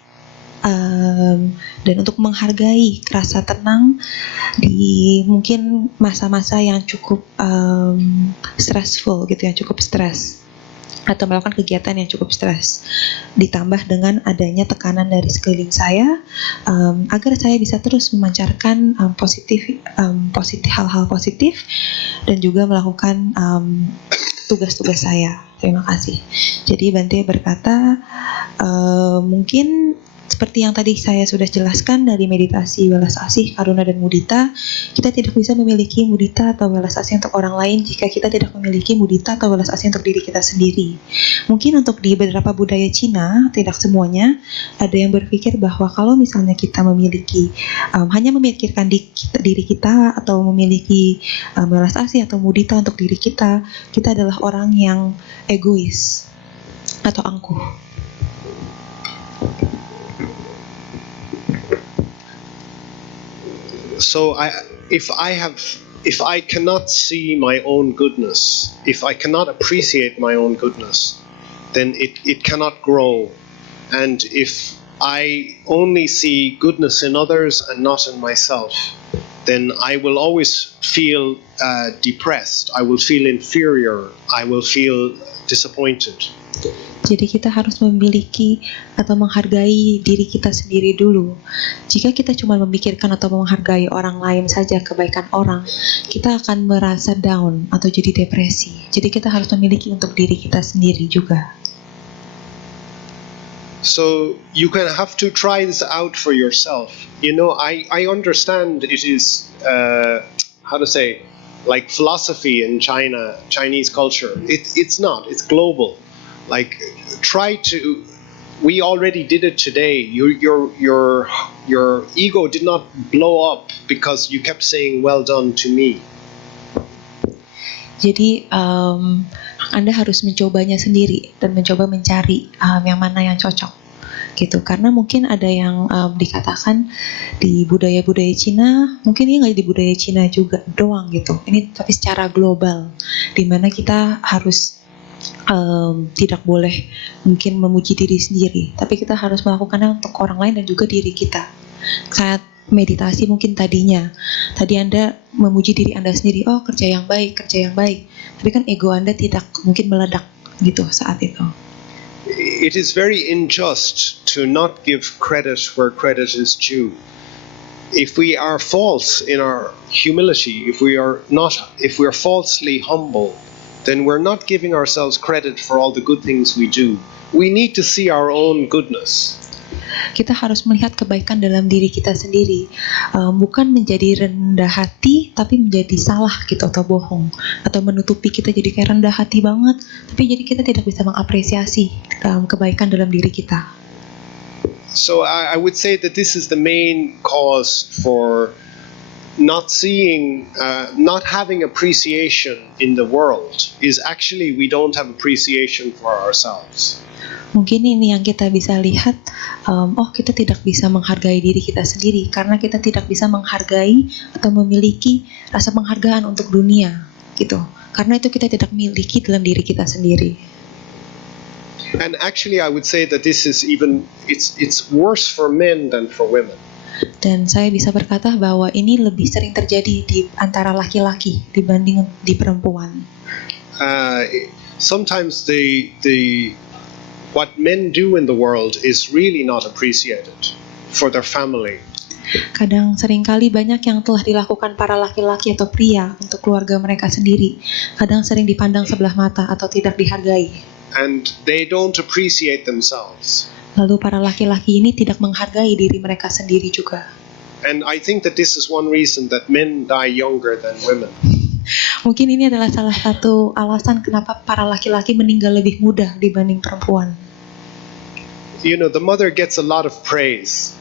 dan untuk menghargai rasa tenang di mungkin masa-masa yang cukup stressful gitu ya, cukup stres, atau melakukan kegiatan yang cukup stres, ditambah dengan adanya tekanan dari sekeliling saya, agar saya bisa terus memancarkan hal-hal positif dan juga melakukan tugas-tugas saya. Terima kasih. Jadi Bante berkata, mungkin seperti yang tadi saya sudah jelaskan dari meditasi welas asih, karuna dan mudita, kita tidak bisa memiliki mudita atau welas asih untuk orang lain jika kita tidak memiliki mudita atau welas asih untuk diri kita sendiri. Mungkin untuk di beberapa budaya Cina, tidak semuanya, ada yang berpikir bahwa kalau misalnya kita memiliki hanya memikirkan diri kita atau memiliki welas asih atau mudita untuk diri kita adalah orang yang egois atau angkuh. So if I cannot see my own goodness, if I cannot appreciate my own goodness, then it cannot grow. And if I only see goodness in others and not in myself, then I will always feel depressed. I will feel inferior. I will feel disappointed. Jadi kita harus memiliki atau menghargai diri kita sendiri dulu. Jika kita cuma memikirkan atau menghargai orang lain saja, kebaikan orang, kita akan merasa down atau jadi depresi. Jadi kita harus memiliki untuk diri kita sendiri juga. So you can have to try this out for yourself. I understand it is how to say, like philosophy in China, Chinese culture. It's not. It's global. Like we already did it today. Your ego did not blow up because you kept saying well done to me. Jadi Anda harus mencobanya sendiri dan mencoba mencari yang mana yang cocok gitu, karena mungkin ada yang dikatakan di budaya-budaya Cina, mungkin ini nggak di budaya Cina juga doang gitu, ini tapi secara global, di mana kita harus tidak boleh mungkin memuji diri sendiri, tapi kita harus melakukannya untuk orang lain dan juga diri kita. Saat meditasi mungkin tadi Anda memuji diri Anda sendiri, oh kerja yang baik, tapi kan ego Anda tidak mungkin meledak gitu saat itu. It is very unjust to not give credit where credit is due. If we are false in our humility, if we are falsely humble, then we're not giving ourselves credit for all the good things we do. We need to see our own goodness. Kita harus melihat kebaikan dalam diri kita sendiri, bukan menjadi rendah hati tapi menjadi salah gitu atau bohong, atau menutupi kita jadi kayak rendah hati banget tapi jadi kita tidak bisa mengapresiasi kebaikan dalam diri kita. So I would say that this is the main cause for not having appreciation in the world, is actually we don't have appreciation for ourselves. Mungkin ini yang kita bisa lihat, kita tidak bisa menghargai diri kita sendiri karena kita tidak bisa menghargai atau memiliki rasa penghargaan untuk dunia gitu. Karena itu kita tidak miliki dalam diri kita sendiri. And actually I would say that this is it's worse for men than for women. Dan saya bisa berkata bahwa ini lebih sering terjadi di antara laki-laki dibanding di perempuan. Sometimes what men do in the world is really not appreciated for their family. Kadang seringkali banyak yang telah dilakukan para laki-laki atau pria untuk keluarga mereka sendiri. Kadang sering dipandang sebelah mata atau tidak dihargai. And they don't appreciate themselves. Lalu para laki-laki ini tidak menghargai diri mereka sendiri juga. And I think that this is one reason that men die younger than women. Mungkin ini adalah salah satu alasan kenapa para laki-laki meninggal lebih muda dibanding perempuan. You know, the mother gets a lot of praise.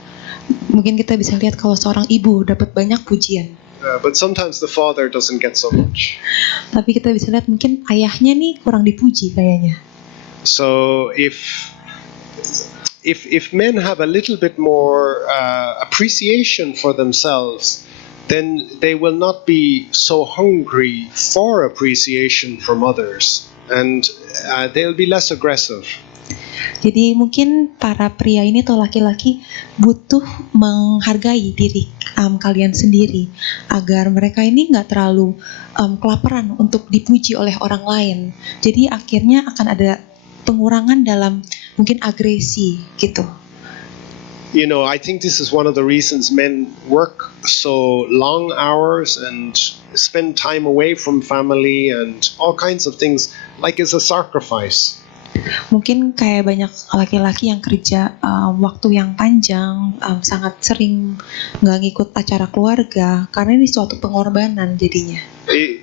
Mungkin kita bisa lihat kalau seorang ibu dapat banyak pujian. But sometimes the father doesn't get so much. Tapi kita bisa lihat mungkin ayahnya nih kurang dipuji kayaknya. So if men have a little bit more appreciation for themselves, then they will not be so hungry for appreciation from others, and they'll be less aggressive. Jadi mungkin para pria ini atau laki-laki butuh menghargai diri kalian sendiri agar mereka ini nggak terlalu kelaparan untuk dipuji oleh orang lain. Jadi akhirnya akan ada pengurangan dalam mungkin agresi gitu. You know, I think this is one of the reasons men work so long hours and spend time away from family and all kinds of things, like it's a sacrifice. Mungkin kayak banyak laki-laki yang kerja waktu yang panjang, sangat sering nggak ngikut acara keluarga karena ini suatu pengorbanan jadinya.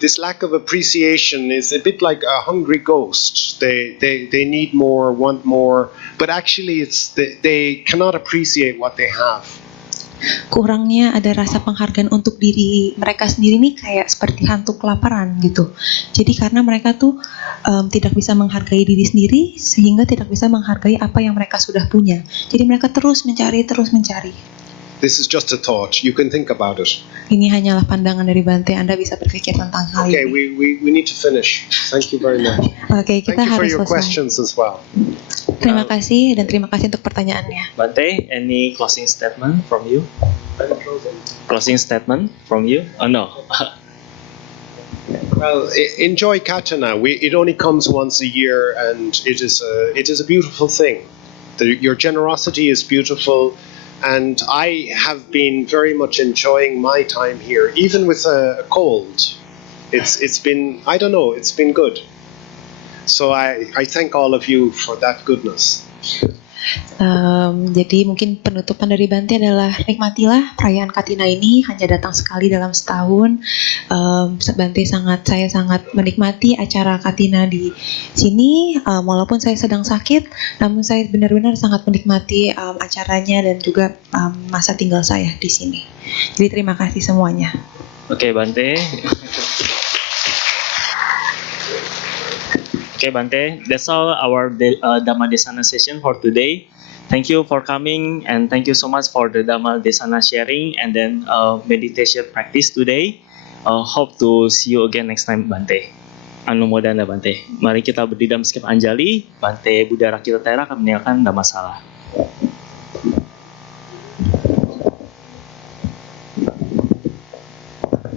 This lack of appreciation is a bit like a hungry ghost. They need more, want more, but actually they cannot appreciate what they have. Kurangnya ada rasa penghargaan untuk diri mereka sendiri nih kayak seperti hantu kelaparan gitu. Jadi karena mereka tuh tidak bisa menghargai diri sendiri sehingga tidak bisa menghargai apa yang mereka sudah punya. Jadi mereka terus mencari. This is just a thought. You can think about it. Ini hanyalah pandangan dari Bante. Anda bisa berpikir tentang hal Okay, ini. we need to finish. Thank you very much. Oke, Thank kita you for harus your selesai. questions as well. Terima kasih dan terima kasih untuk pertanyaannya. Bante, any closing statement from you? Closing statement from you? Oh no. Well, enjoy Katana. It only comes once a year, and it is a beautiful thing. Your generosity is beautiful, and I have been very much enjoying my time here, even with a cold. It's been, I don't know, it's been good. So I thank all of you for that goodness. Jadi mungkin penutupan dari Bante adalah nikmatilah perayaan Katina ini, hanya datang sekali dalam setahun. Saya sangat menikmati acara Katina di sini, walaupun saya sedang sakit, namun saya benar-benar sangat menikmati acaranya dan juga masa tinggal saya di sini. Jadi terima kasih semuanya. Okay, Bante. Okay, Bante, that's all our Dhamma Desana session for today. Thank you for coming, and thank you so much for the Dhamma Desana sharing and then meditation practice today. Hope to see you again next time, Bante. Anumodana, Bante. Mari kita berdiri dalam skip Anjali. Bante Buddha Rakita Tera akan meninggalkan Dhammasala.